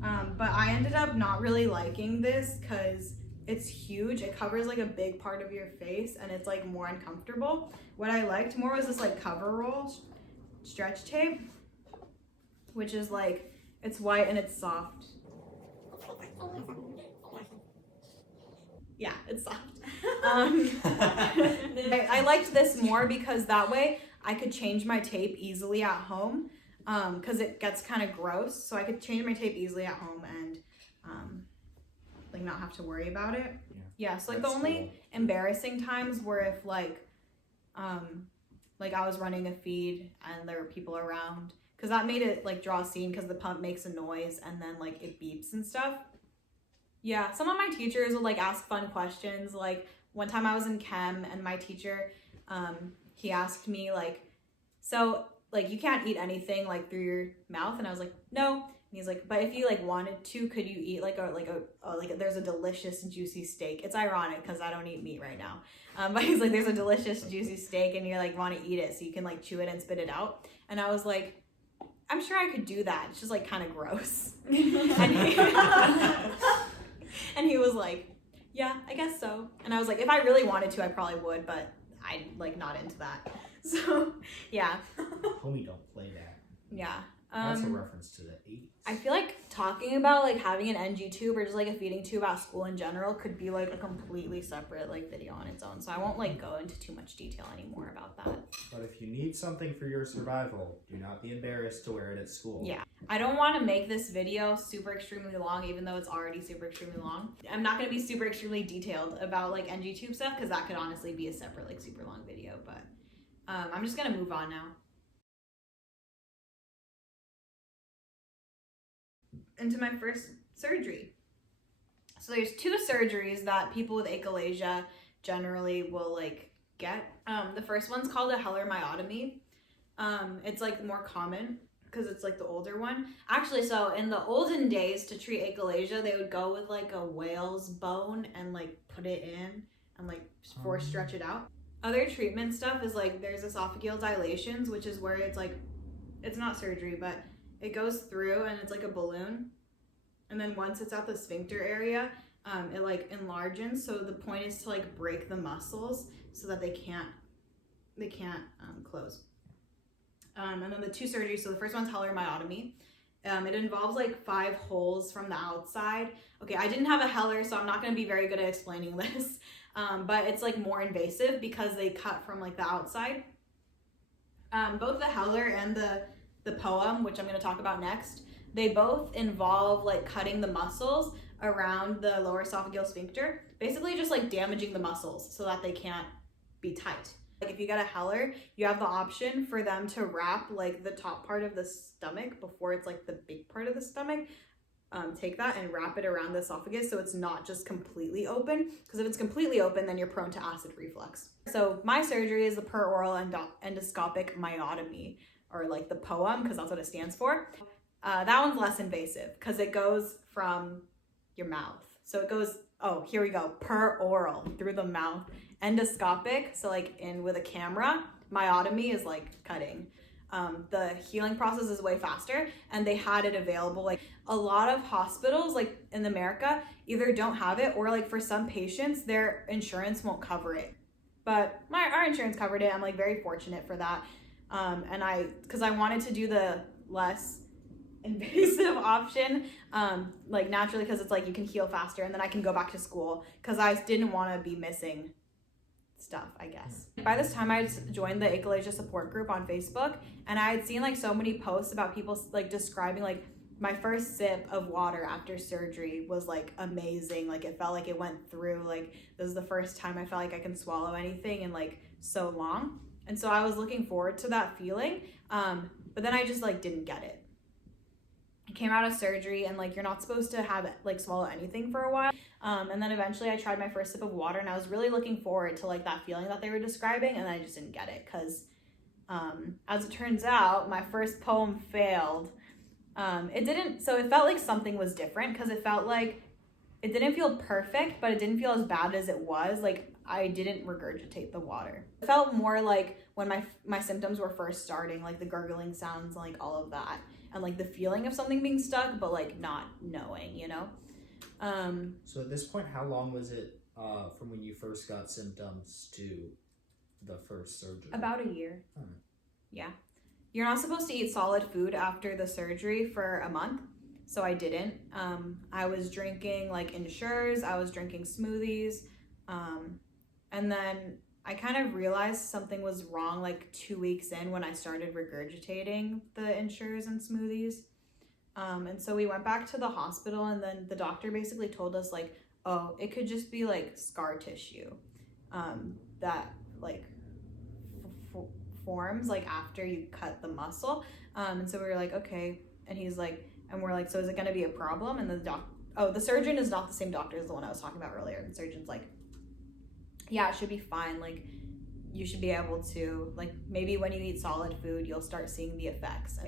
But I ended up not really liking this because it's huge. It covers like a big part of your face and it's like more uncomfortable. What I liked more was this like coverall stretch tape, which is like, it's white and it's soft. Yeah, it's soft. I liked this more because that way I could change my tape easily at home, because it gets kind of gross. So I could change my tape easily at home and like not have to worry about it. Yeah, so like the only embarrassing times were if like I was running a feed and there were people around, because that made it like draw a scene because the pump makes a noise and then like it beeps and stuff. Yeah, some of my teachers would like ask fun questions. Like one time I was in chem and my teacher, he asked me like, so like you can't eat anything like through your mouth, and I was like, no. And he's like, but if you like wanted to, could you eat like there's a delicious juicy steak. It's ironic because I don't eat meat right now, but he's like, there's a delicious juicy steak and you like want to eat it so you can like chew it and spit it out. And I was like, I'm sure I could do that. It's just like kind of gross. And he was like, yeah, I guess so. And I was like, if I really wanted to, I probably would, but I'm like not into that. So yeah. Homie, don't play that. Yeah. That's a reference to the 80s. I feel like talking about like having an NG tube or just like a feeding tube at school in general could be like a completely separate like video on its own. So I won't like go into too much detail anymore about that. But if you need something for your survival, do not be embarrassed to wear it at school. Yeah. I don't want to make this video super extremely long, even though it's already super extremely long. I'm not going to be super extremely detailed about like NG tube stuff because that could honestly be a separate like super long video. But I'm just going to move on now. Into my first surgery. So there's two surgeries that people with achalasia generally will like get. The first one's called a Heller myotomy. It's like more common because it's like the older one. Actually, so in the olden days to treat achalasia, they would go with like a whale's bone and like put it in and like force stretch it out. Other treatment stuff is like there's esophageal dilations, which is where it's like, it's not surgery, but it goes through and it's like a balloon. And then once it's at the sphincter area, it like enlarges. So the point is to like break the muscles so that they can't close. And then the two surgeries, so the first one's Heller myotomy. It involves like 5 holes from the outside. Okay, I didn't have a Heller, so I'm not gonna be very good at explaining this. But it's like more invasive because they cut from like the outside. Both the Heller and the poem, which I'm going to talk about next, they both involve like cutting the muscles around the lower esophageal sphincter, basically just like damaging the muscles so that they can't be tight. Like if you get a Heller, you have the option for them to wrap like the top part of the stomach before it's like the big part of the stomach. Take that and wrap it around the esophagus so it's not just completely open, because if it's completely open then you're prone to acid reflux. So my surgery is the peroral endoscopic myotomy, or like the POEM because that's what it stands for. That one's less invasive because it goes from your mouth. So it goes, oh, here we go, peroral, through the mouth. Endoscopic, so like in with a camera. Myotomy is like cutting. The healing process is way faster, and they had it available. Like a lot of hospitals like in America either don't have it, or like for some patients their insurance won't cover it, but our insurance covered it. I'm like very fortunate for that. And because I wanted to do the less invasive option, like naturally, because it's like you can heal faster and then I can go back to school, because I didn't want to be missing stuff, I guess. By this time, I joined the Achalasia support group on Facebook, and I had seen like so many posts about people like describing like my first sip of water after surgery was like amazing. Like it felt like it went through. Like this is the first time I felt like I can swallow anything in like so long. And so I was looking forward to that feeling. But then I just like didn't get it. I came out of surgery and like you're not supposed to have like swallow anything for a while. And then eventually I tried my first sip of water and I was really looking forward to like that feeling that they were describing, and I just didn't get it because as it turns out, my first poem failed. It felt like something was different because it felt like it didn't feel perfect, but it didn't feel as bad as it was. Like I didn't regurgitate the water. It felt more like when my symptoms were first starting, like the gurgling sounds, like all of that, and like the feeling of something being stuck, but like not knowing, you know? So at this point, how long was it from when you first got symptoms to the first surgery? About a year. Hmm. Yeah. You're not supposed to eat solid food after the surgery for a month, so I didn't. I was drinking like Ensures, I was drinking smoothies, and then I kind of realized something was wrong like 2 weeks in when I started regurgitating the Ensures and smoothies. And so we went back to the hospital, and then the doctor basically told us like, oh, it could just be like scar tissue that like forms like after you cut the muscle. And so we were like, okay. And he's like, and we're like, so is it going to be a problem? And the surgeon is not the same doctor as the one I was talking about earlier. The surgeon's like, yeah, it should be fine. Like you should be able to, like maybe when you eat solid food, you'll start seeing the effects.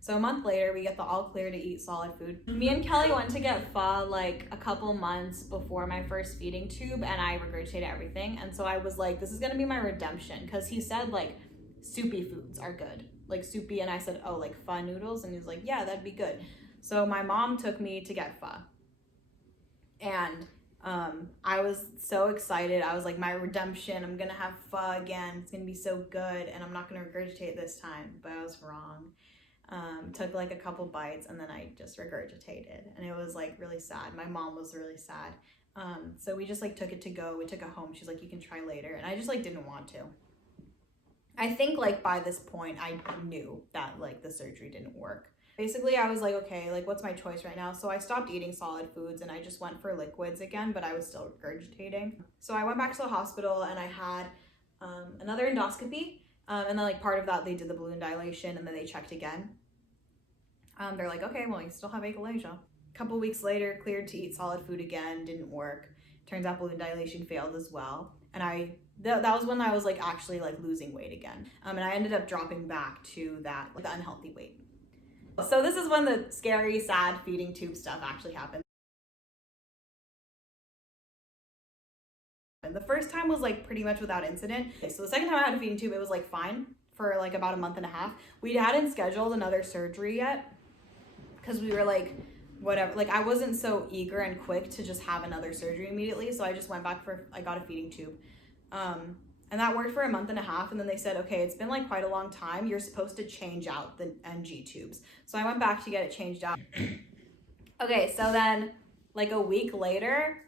So a month later, we get the all clear to eat solid food. Me and Kelly went to get pho like a couple months before my first feeding tube, and I regurgitated everything. And so I was like, this is gonna be my redemption, because he said like soupy foods are good, like soupy. And I said, oh, like pho noodles? And he was like, yeah, that'd be good. So my mom took me to get pho. And I was so excited. I was like, my redemption, I'm gonna have pho again. It's gonna be so good, and I'm not gonna regurgitate this time. But I was wrong. Took like a couple bites, and then I just regurgitated, and it was like really sad. My mom was really sad. So we just like took it to go. We took it home. She's like, you can try later. And I just like didn't want to. I think like by this point I knew that like the surgery didn't work. Basically, I was like, okay, like what's my choice right now? So I stopped eating solid foods and I just went for liquids again, but I was still regurgitating. So I went back to the hospital and I had another endoscopy. And then like part of that, they did the balloon dilation, and then they checked again. They're like, okay, well, you still have achalasia. A couple weeks later, cleared to eat solid food again, didn't work. Turns out balloon dilation failed as well. And that was when I was like actually like losing weight again. And I ended up dropping back to that, like the unhealthy weight. So this is when the scary, sad feeding tube stuff actually happened. And the first time was like pretty much without incident. Okay, so the second time I had a feeding tube, it was like fine for like about a month and a half. We hadn't scheduled another surgery yet because we were like, whatever. Like I wasn't so eager and quick to just have another surgery immediately. So I just went back I got a feeding tube. And that worked for a month and a half. And then they said, okay, it's been like quite a long time. You're supposed to change out the NG tubes. So I went back to get it changed out. Okay, so then like a week later,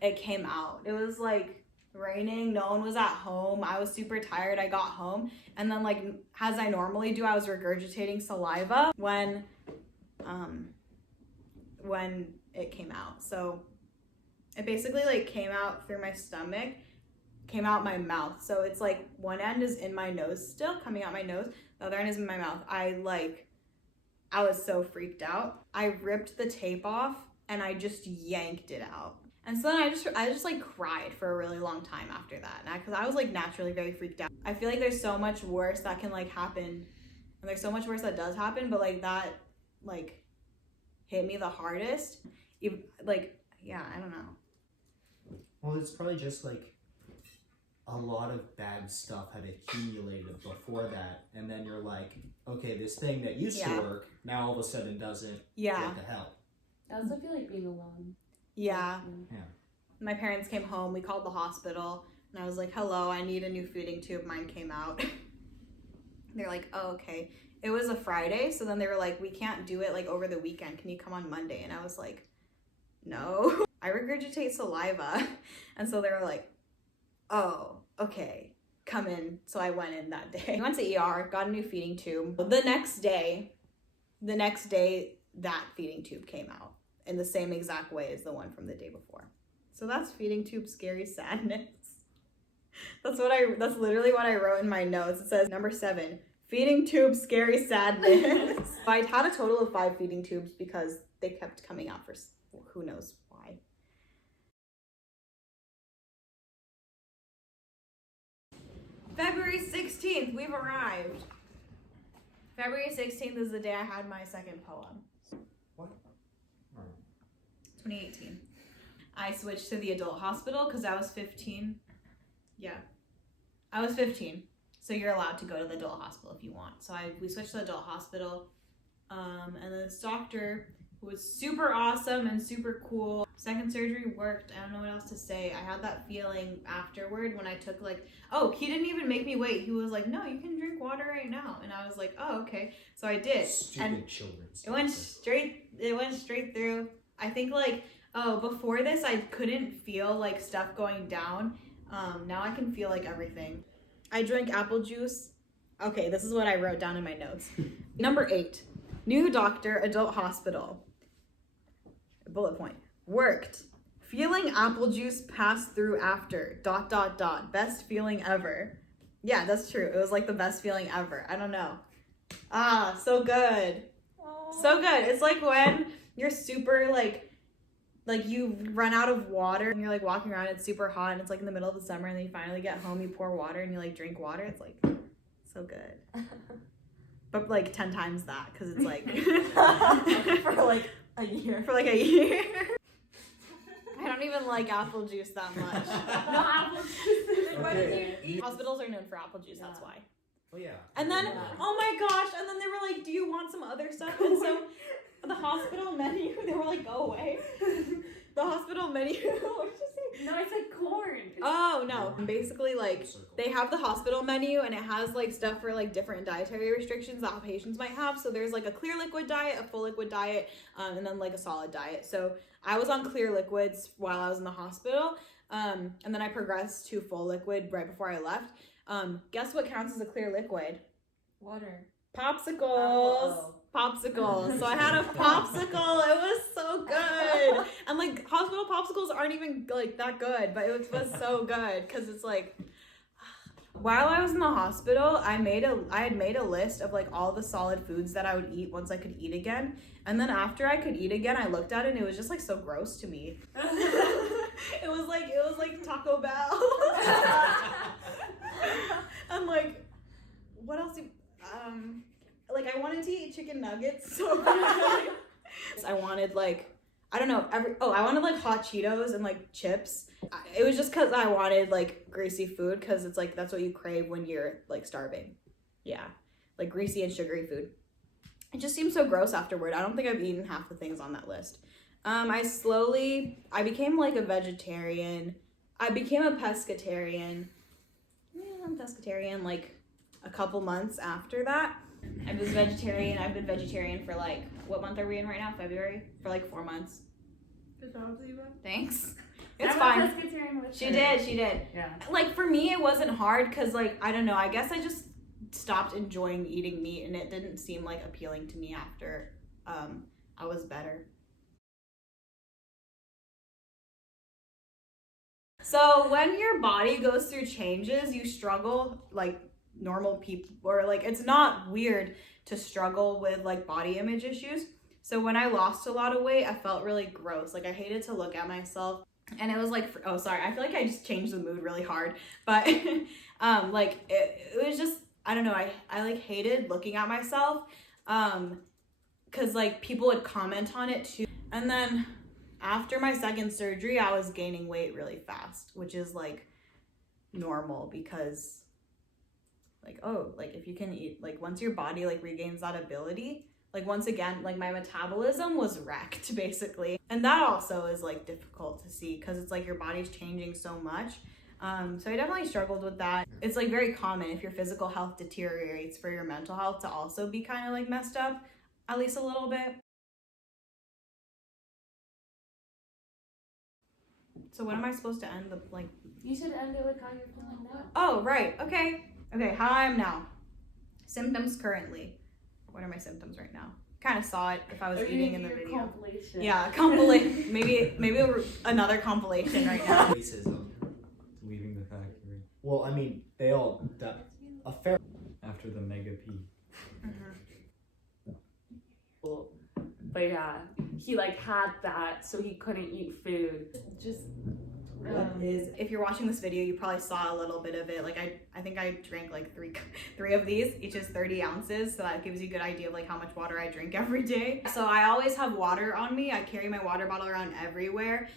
it came out. It was like raining. No one was at home. I was super tired. I got home. And then like, as I normally do, I was regurgitating saliva when it came out. So it basically like came out through my stomach, came out my mouth. So it's like one end is in my nose still, coming out my nose. The other end is in my mouth. I was so freaked out. I ripped the tape off and I just yanked it out. And so then I just like cried for a really long time after that. Because I was like naturally very freaked out. I feel like there's so much worse that can like happen. And there's so much worse that does happen. But like that like hit me the hardest. Like, yeah, I don't know. Well, it's probably just like a lot of bad stuff had accumulated before that, and then you're like, okay, this thing that used to work now all of a sudden doesn't. Yeah. What the hell? I also feel like being alone. Yeah. Yeah. My parents came home. We called the hospital, and I was like, hello, I need a new feeding tube. Mine came out. They're like, oh, okay. It was a Friday, so then they were like, we can't do it like over the weekend. Can you come on Monday? And I was like, no. I regurgitate saliva. And so they were like, oh, okay, come in. So I went in that day. I went to ER, got a new feeding tube. The next day, that feeding tube came out in the same exact way as the one from the day before. So that's feeding tube scary sadness. That's literally what I wrote in my notes. It says number 7, feeding tube scary sadness. I had a total of 5 feeding tubes because they kept coming out for who knows why. February 16th, we've arrived. February 16th is the day I had my second poem. What? 2018. I switched to the adult hospital because I was 15. Yeah. I was 15. So you're allowed to go to the adult hospital if you want. So we switched to the adult hospital. And then this doctor who was super awesome and super cool. Second surgery worked. I don't know what else to say. I had that feeling afterward when I took he didn't even make me wait. He was like, no, you can drink water right now. And I was like, oh, okay. So I did. Stupid children. It went straight through. I think before this I couldn't feel stuff going down. Now I can feel everything. I drank apple juice. Okay, this is what I wrote down in my notes. Number 8, new doctor, adult hospital. Bullet point. Worked. Feeling apple juice passed through after. ... Best feeling ever. Yeah, that's true. It was the best feeling ever. I don't know. So good. Aww. So good. It's when you're super you run out of water and you're walking around, it's super hot and it's in the middle of the summer, and then you finally get home, you pour water and you drink water. It's so good. But 10 times that, because it's for a year. For a year. I don't even like apple juice that much. No apple juice. What did you eat? Hospitals are known for apple juice, that's why. Oh yeah. And then, oh my gosh, and then they were do you want some other stuff? And so the hospital menu, they were go away. The hospital menu, what did you say? No, I said corn. Oh, no. Basically, they have the hospital menu, and it has, stuff for, different dietary restrictions that patients might have. So there's, a clear liquid diet, a full liquid diet, and then, a solid diet. So I was on clear liquids while I was in the hospital, and then I progressed to full liquid right before I left. Guess what counts as a clear liquid? Water. Popsicles. Popsicles. So I had a popsicle. It was so good. And hospital popsicles aren't even that good, but it was so good because it's while I was in the hospital, I had made a list of all the solid foods that I would eat once I could eat again. And then after I could eat again, I looked at it and it was just so gross to me. It was like Taco Bell. And what else I wanted to eat chicken nuggets so bad. I wanted I don't know, I wanted hot Cheetos and chips. It was just because I wanted greasy food, because it's that's what you crave when you're starving. Yeah, greasy and sugary food. It just seems so gross afterward. I don't think I've eaten half the things on that list. I became a vegetarian. I became a pescatarian. Yeah, I'm pescatarian a couple months after that. I was vegetarian. I've been vegetarian for what month are we in right now? February? For 4 months. Good job, Ziva. Thanks. It's fine. She did. Yeah. For me, it wasn't hard because I don't know. I guess I just stopped enjoying eating meat, and it didn't seem appealing to me after I was better. So when your body goes through changes, you struggle normal people, or it's not weird to struggle with body image issues. So when I lost a lot of weight, I felt really gross. I hated to look at myself, and it was oh, sorry, I feel I just changed the mood really hard, but it was just, I don't know, I hated looking at myself, because people would comment on it too. And then after my second surgery, I was gaining weight really fast, which is normal, because if you can eat, once your body regains that ability, once again, my metabolism was wrecked basically. And that also is difficult to see, because it's your body's changing so much. So I definitely struggled with that. It's very common if your physical health deteriorates for your mental health to also be kind of messed up, at least a little bit. So what am I supposed to end the like? You should end it with how you're feeling now. Oh, right. Okay. How I am now. Symptoms currently. What are my symptoms right now? Kind of saw it if I was eating in the video. Compilation. Yeah, compilation. maybe another compilation right now. Racism. Leaving the factory Well, I mean, they all a fair. after the mega P. But yeah, he like had that, so he couldn't eat food. Just If you're watching this video, you probably saw a little bit of it. Like I think I drank like three of these. Each is 30 ounces, so that gives you a good idea of like how much water I drink every day. So I always have water on me. I carry my water bottle around everywhere.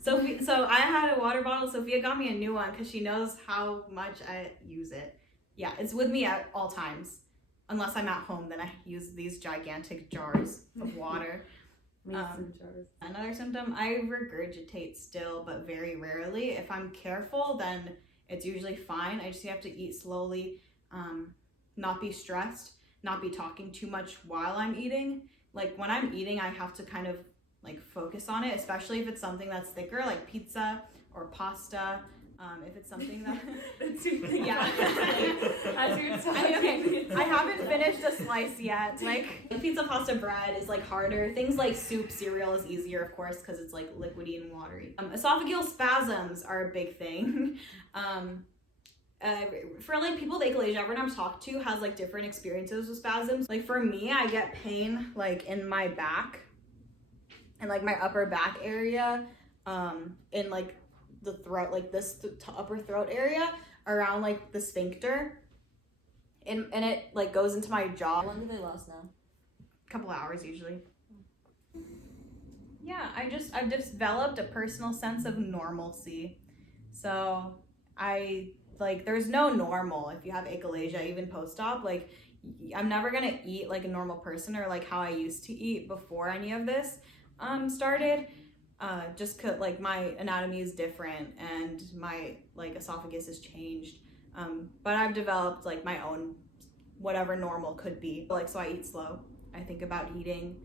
So I had a water bottle. Sophia got me a new one because she knows how much I use it. Yeah, it's with me at all times. Unless I'm at home, then I use these gigantic jars of water. mason jars. Another symptom, I regurgitate still, but very rarely. If I'm careful, then it's usually fine. I just have to eat slowly, not be stressed, not be talking too much while I'm eating. Like when I'm eating, I have to kind of like focus on it, especially if it's something that's thicker, like pizza or pasta. If it's something that yeah. As you're I haven't finished a slice yet. Like pizza, pasta, bread is like harder. Things like soup, cereal is easier, of course, because it's like liquidy and watery. Esophageal spasms are a big thing. For like people with achalasia, everyone I've talked to has like different experiences with spasms. Like for me, I get pain like in my back and like my upper back area, in like the throat, like this upper throat area around like the sphincter, and it like goes into my jaw. When do they last now? A couple hours usually. Yeah, I've developed a personal sense of normalcy. So there's no normal if you have achalasia, even post-op. Like I'm never gonna eat like a normal person or like how I used to eat before any of this started. Just cause like my anatomy is different and my like esophagus has changed. But I've developed like my own whatever normal could be. Like so I eat slow. I think about eating.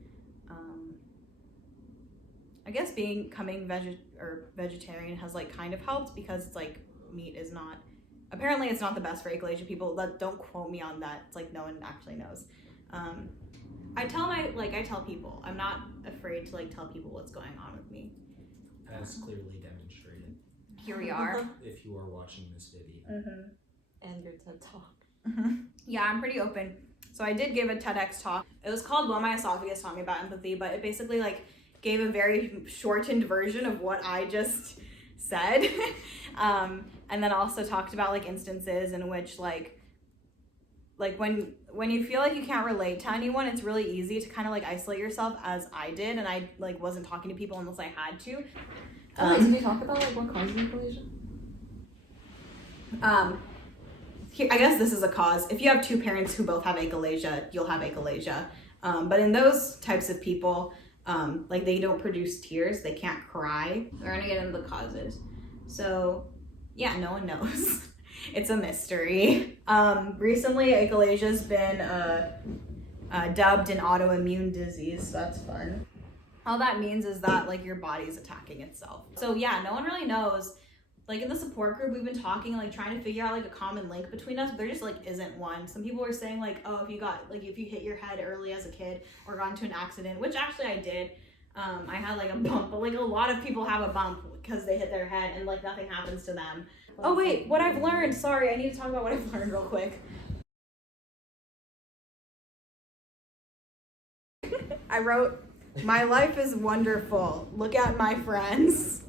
I guess becoming vegetarian has like kind of helped because it's like meat is not, apparently it's not the best for achalasia people. Don't quote me on that. It's like no one actually knows. I tell people, I'm not afraid to like tell people what's going on with me. As clearly demonstrated. Here we are. If you are watching this video. And your TED Talk. Yeah, I'm pretty open. So I did give a TEDx talk. It was called What My Esophagus Taught Me About Empathy, but it basically like gave a very shortened version of what I just said. And then also talked about like instances in which like when you feel like you can't relate to anyone, it's really easy to kind of like isolate yourself, as I did, and I like wasn't talking to people unless I had to. Did you talk about like what causes achalasia? I guess this is a cause. If you have two parents who both have achalasia, you'll have achalasia. But in those types of people, like they don't produce tears, they can't cry. We're gonna get into the causes. So yeah, no one knows. It's a mystery. Recently, achalasia's been dubbed an autoimmune disease. That's fun. All that means is that like your body's attacking itself. So yeah, no one really knows. Like in the support group, we've been talking, like trying to figure out like a common link between us, but there just like isn't one. Some people were saying like, oh, if you hit your head early as a kid or got into an accident, which actually I did. I had like a bump, but like a lot of people have a bump because they hit their head and like nothing happens to them. Oh wait, what I've learned. Sorry, I need to talk about what I've learned real quick. I wrote, my life is wonderful. Look at my friends.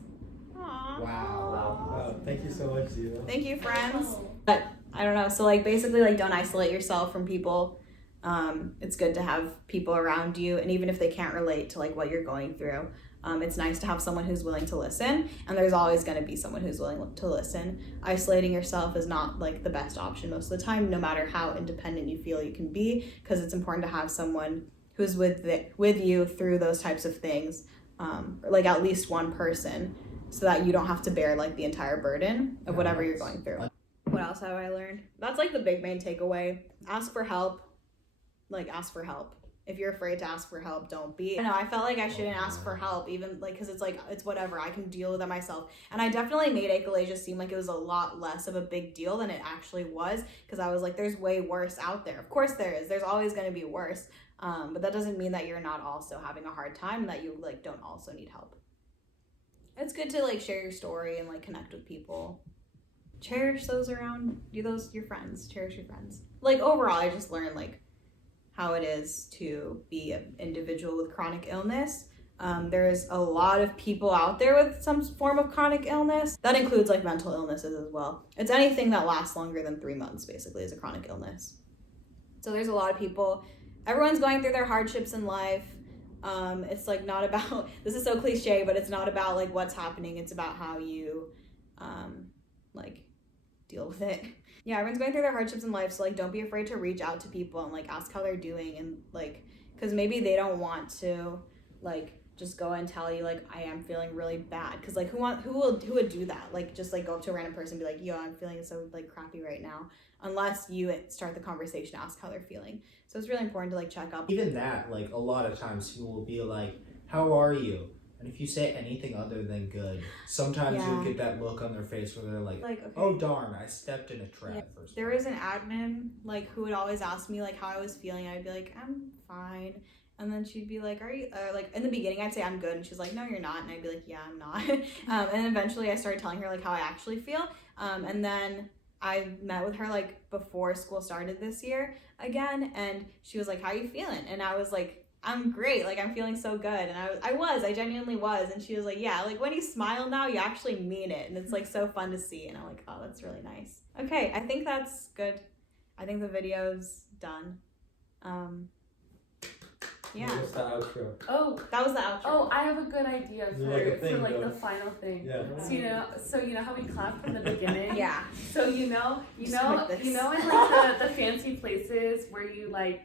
Aww. Wow. Thank you so much, Zila. Thank you, friends. But I don't know. So like basically like don't isolate yourself from people. It's good to have people around you, and even if they can't relate to like what you're going through, it's nice to have someone who's willing to listen, and there's always going to be someone who's willing to listen. Isolating yourself is not like the best option most of the time, no matter how independent you feel you can be, because it's important to have someone who's with you through those types of things, like at least one person, so that you don't have to bear like the entire burden of whatever you're going through. What else have I learned? That's like the big main takeaway. Ask for help. Like ask for help. if you're afraid to ask for help, don't be. I know, I felt like I shouldn't ask for help, even like, because it's like, it's whatever, I can deal with it myself. And I definitely made achalasia seem like it was a lot less of a big deal than it actually was, because I was like, there's way worse out there. Of course there is. There's always going to be worse. But that doesn't mean that you're not also having a hard time, and that you like don't also need help. It's good to like share your story and like connect with people. Cherish those around you, your friends. Cherish your friends. Like overall, I just learned like how it is to be an individual with chronic illness. There's a lot of people out there with some form of chronic illness. That includes like mental illnesses as well. It's anything that lasts longer than 3 months basically is a chronic illness. So there's a lot of people. Everyone's going through their hardships in life. It's like not about, this is so cliche, but it's not about like what's happening. It's about how you like deal with it. Yeah, everyone's going through their hardships in life, so like don't be afraid to reach out to people and like ask how they're doing, and like because maybe they don't want to like just go and tell you like I am feeling really bad, because like who would do that, like just like go up to a random person and be like, yo, I'm feeling so like crappy right now, unless you start the conversation, ask how they're feeling. So it's really important to like check up. Even that, like a lot of times people will be like, how are you? And if you say anything other than good, sometimes you'll get that look on their face where they're like okay, oh darn, I stepped in a trap. Yeah. There was an admin like who would always ask me like how I was feeling. I'd be like, I'm fine. And then she'd be like, are you, like in the beginning I'd say I'm good, and she's like, no, you're not. And I'd be like, yeah, I'm not. And eventually I started telling her like how I actually feel. And then I met with her like before school started this year again, and she was like, how you feeling? And I was like, I'm great, like I'm feeling so good. And I genuinely was. And she was like, yeah, like when you smile now, you actually mean it. And it's like so fun to see. And I'm like, oh, that's really nice. Okay, I think that's good. I think the video's done. Yeah. What's the outro? Oh, That was the outro. oh, I have a good idea for, Like a thing, for like though. the final thing. Yeah. So you know how we clap from the beginning? Yeah. So you know Just in like this. like the fancy places where you like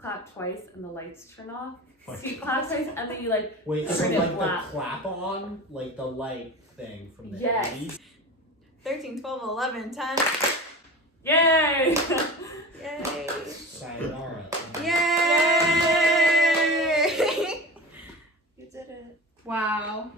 clap twice and the lights turn off. So you clap twice and then you like Wait, so turn it like the black. clap on, like the light thing from the Yes. 80s? 13, 12, 11, 10. Yay! Yay. Sayonara. Yay! You did it. Wow.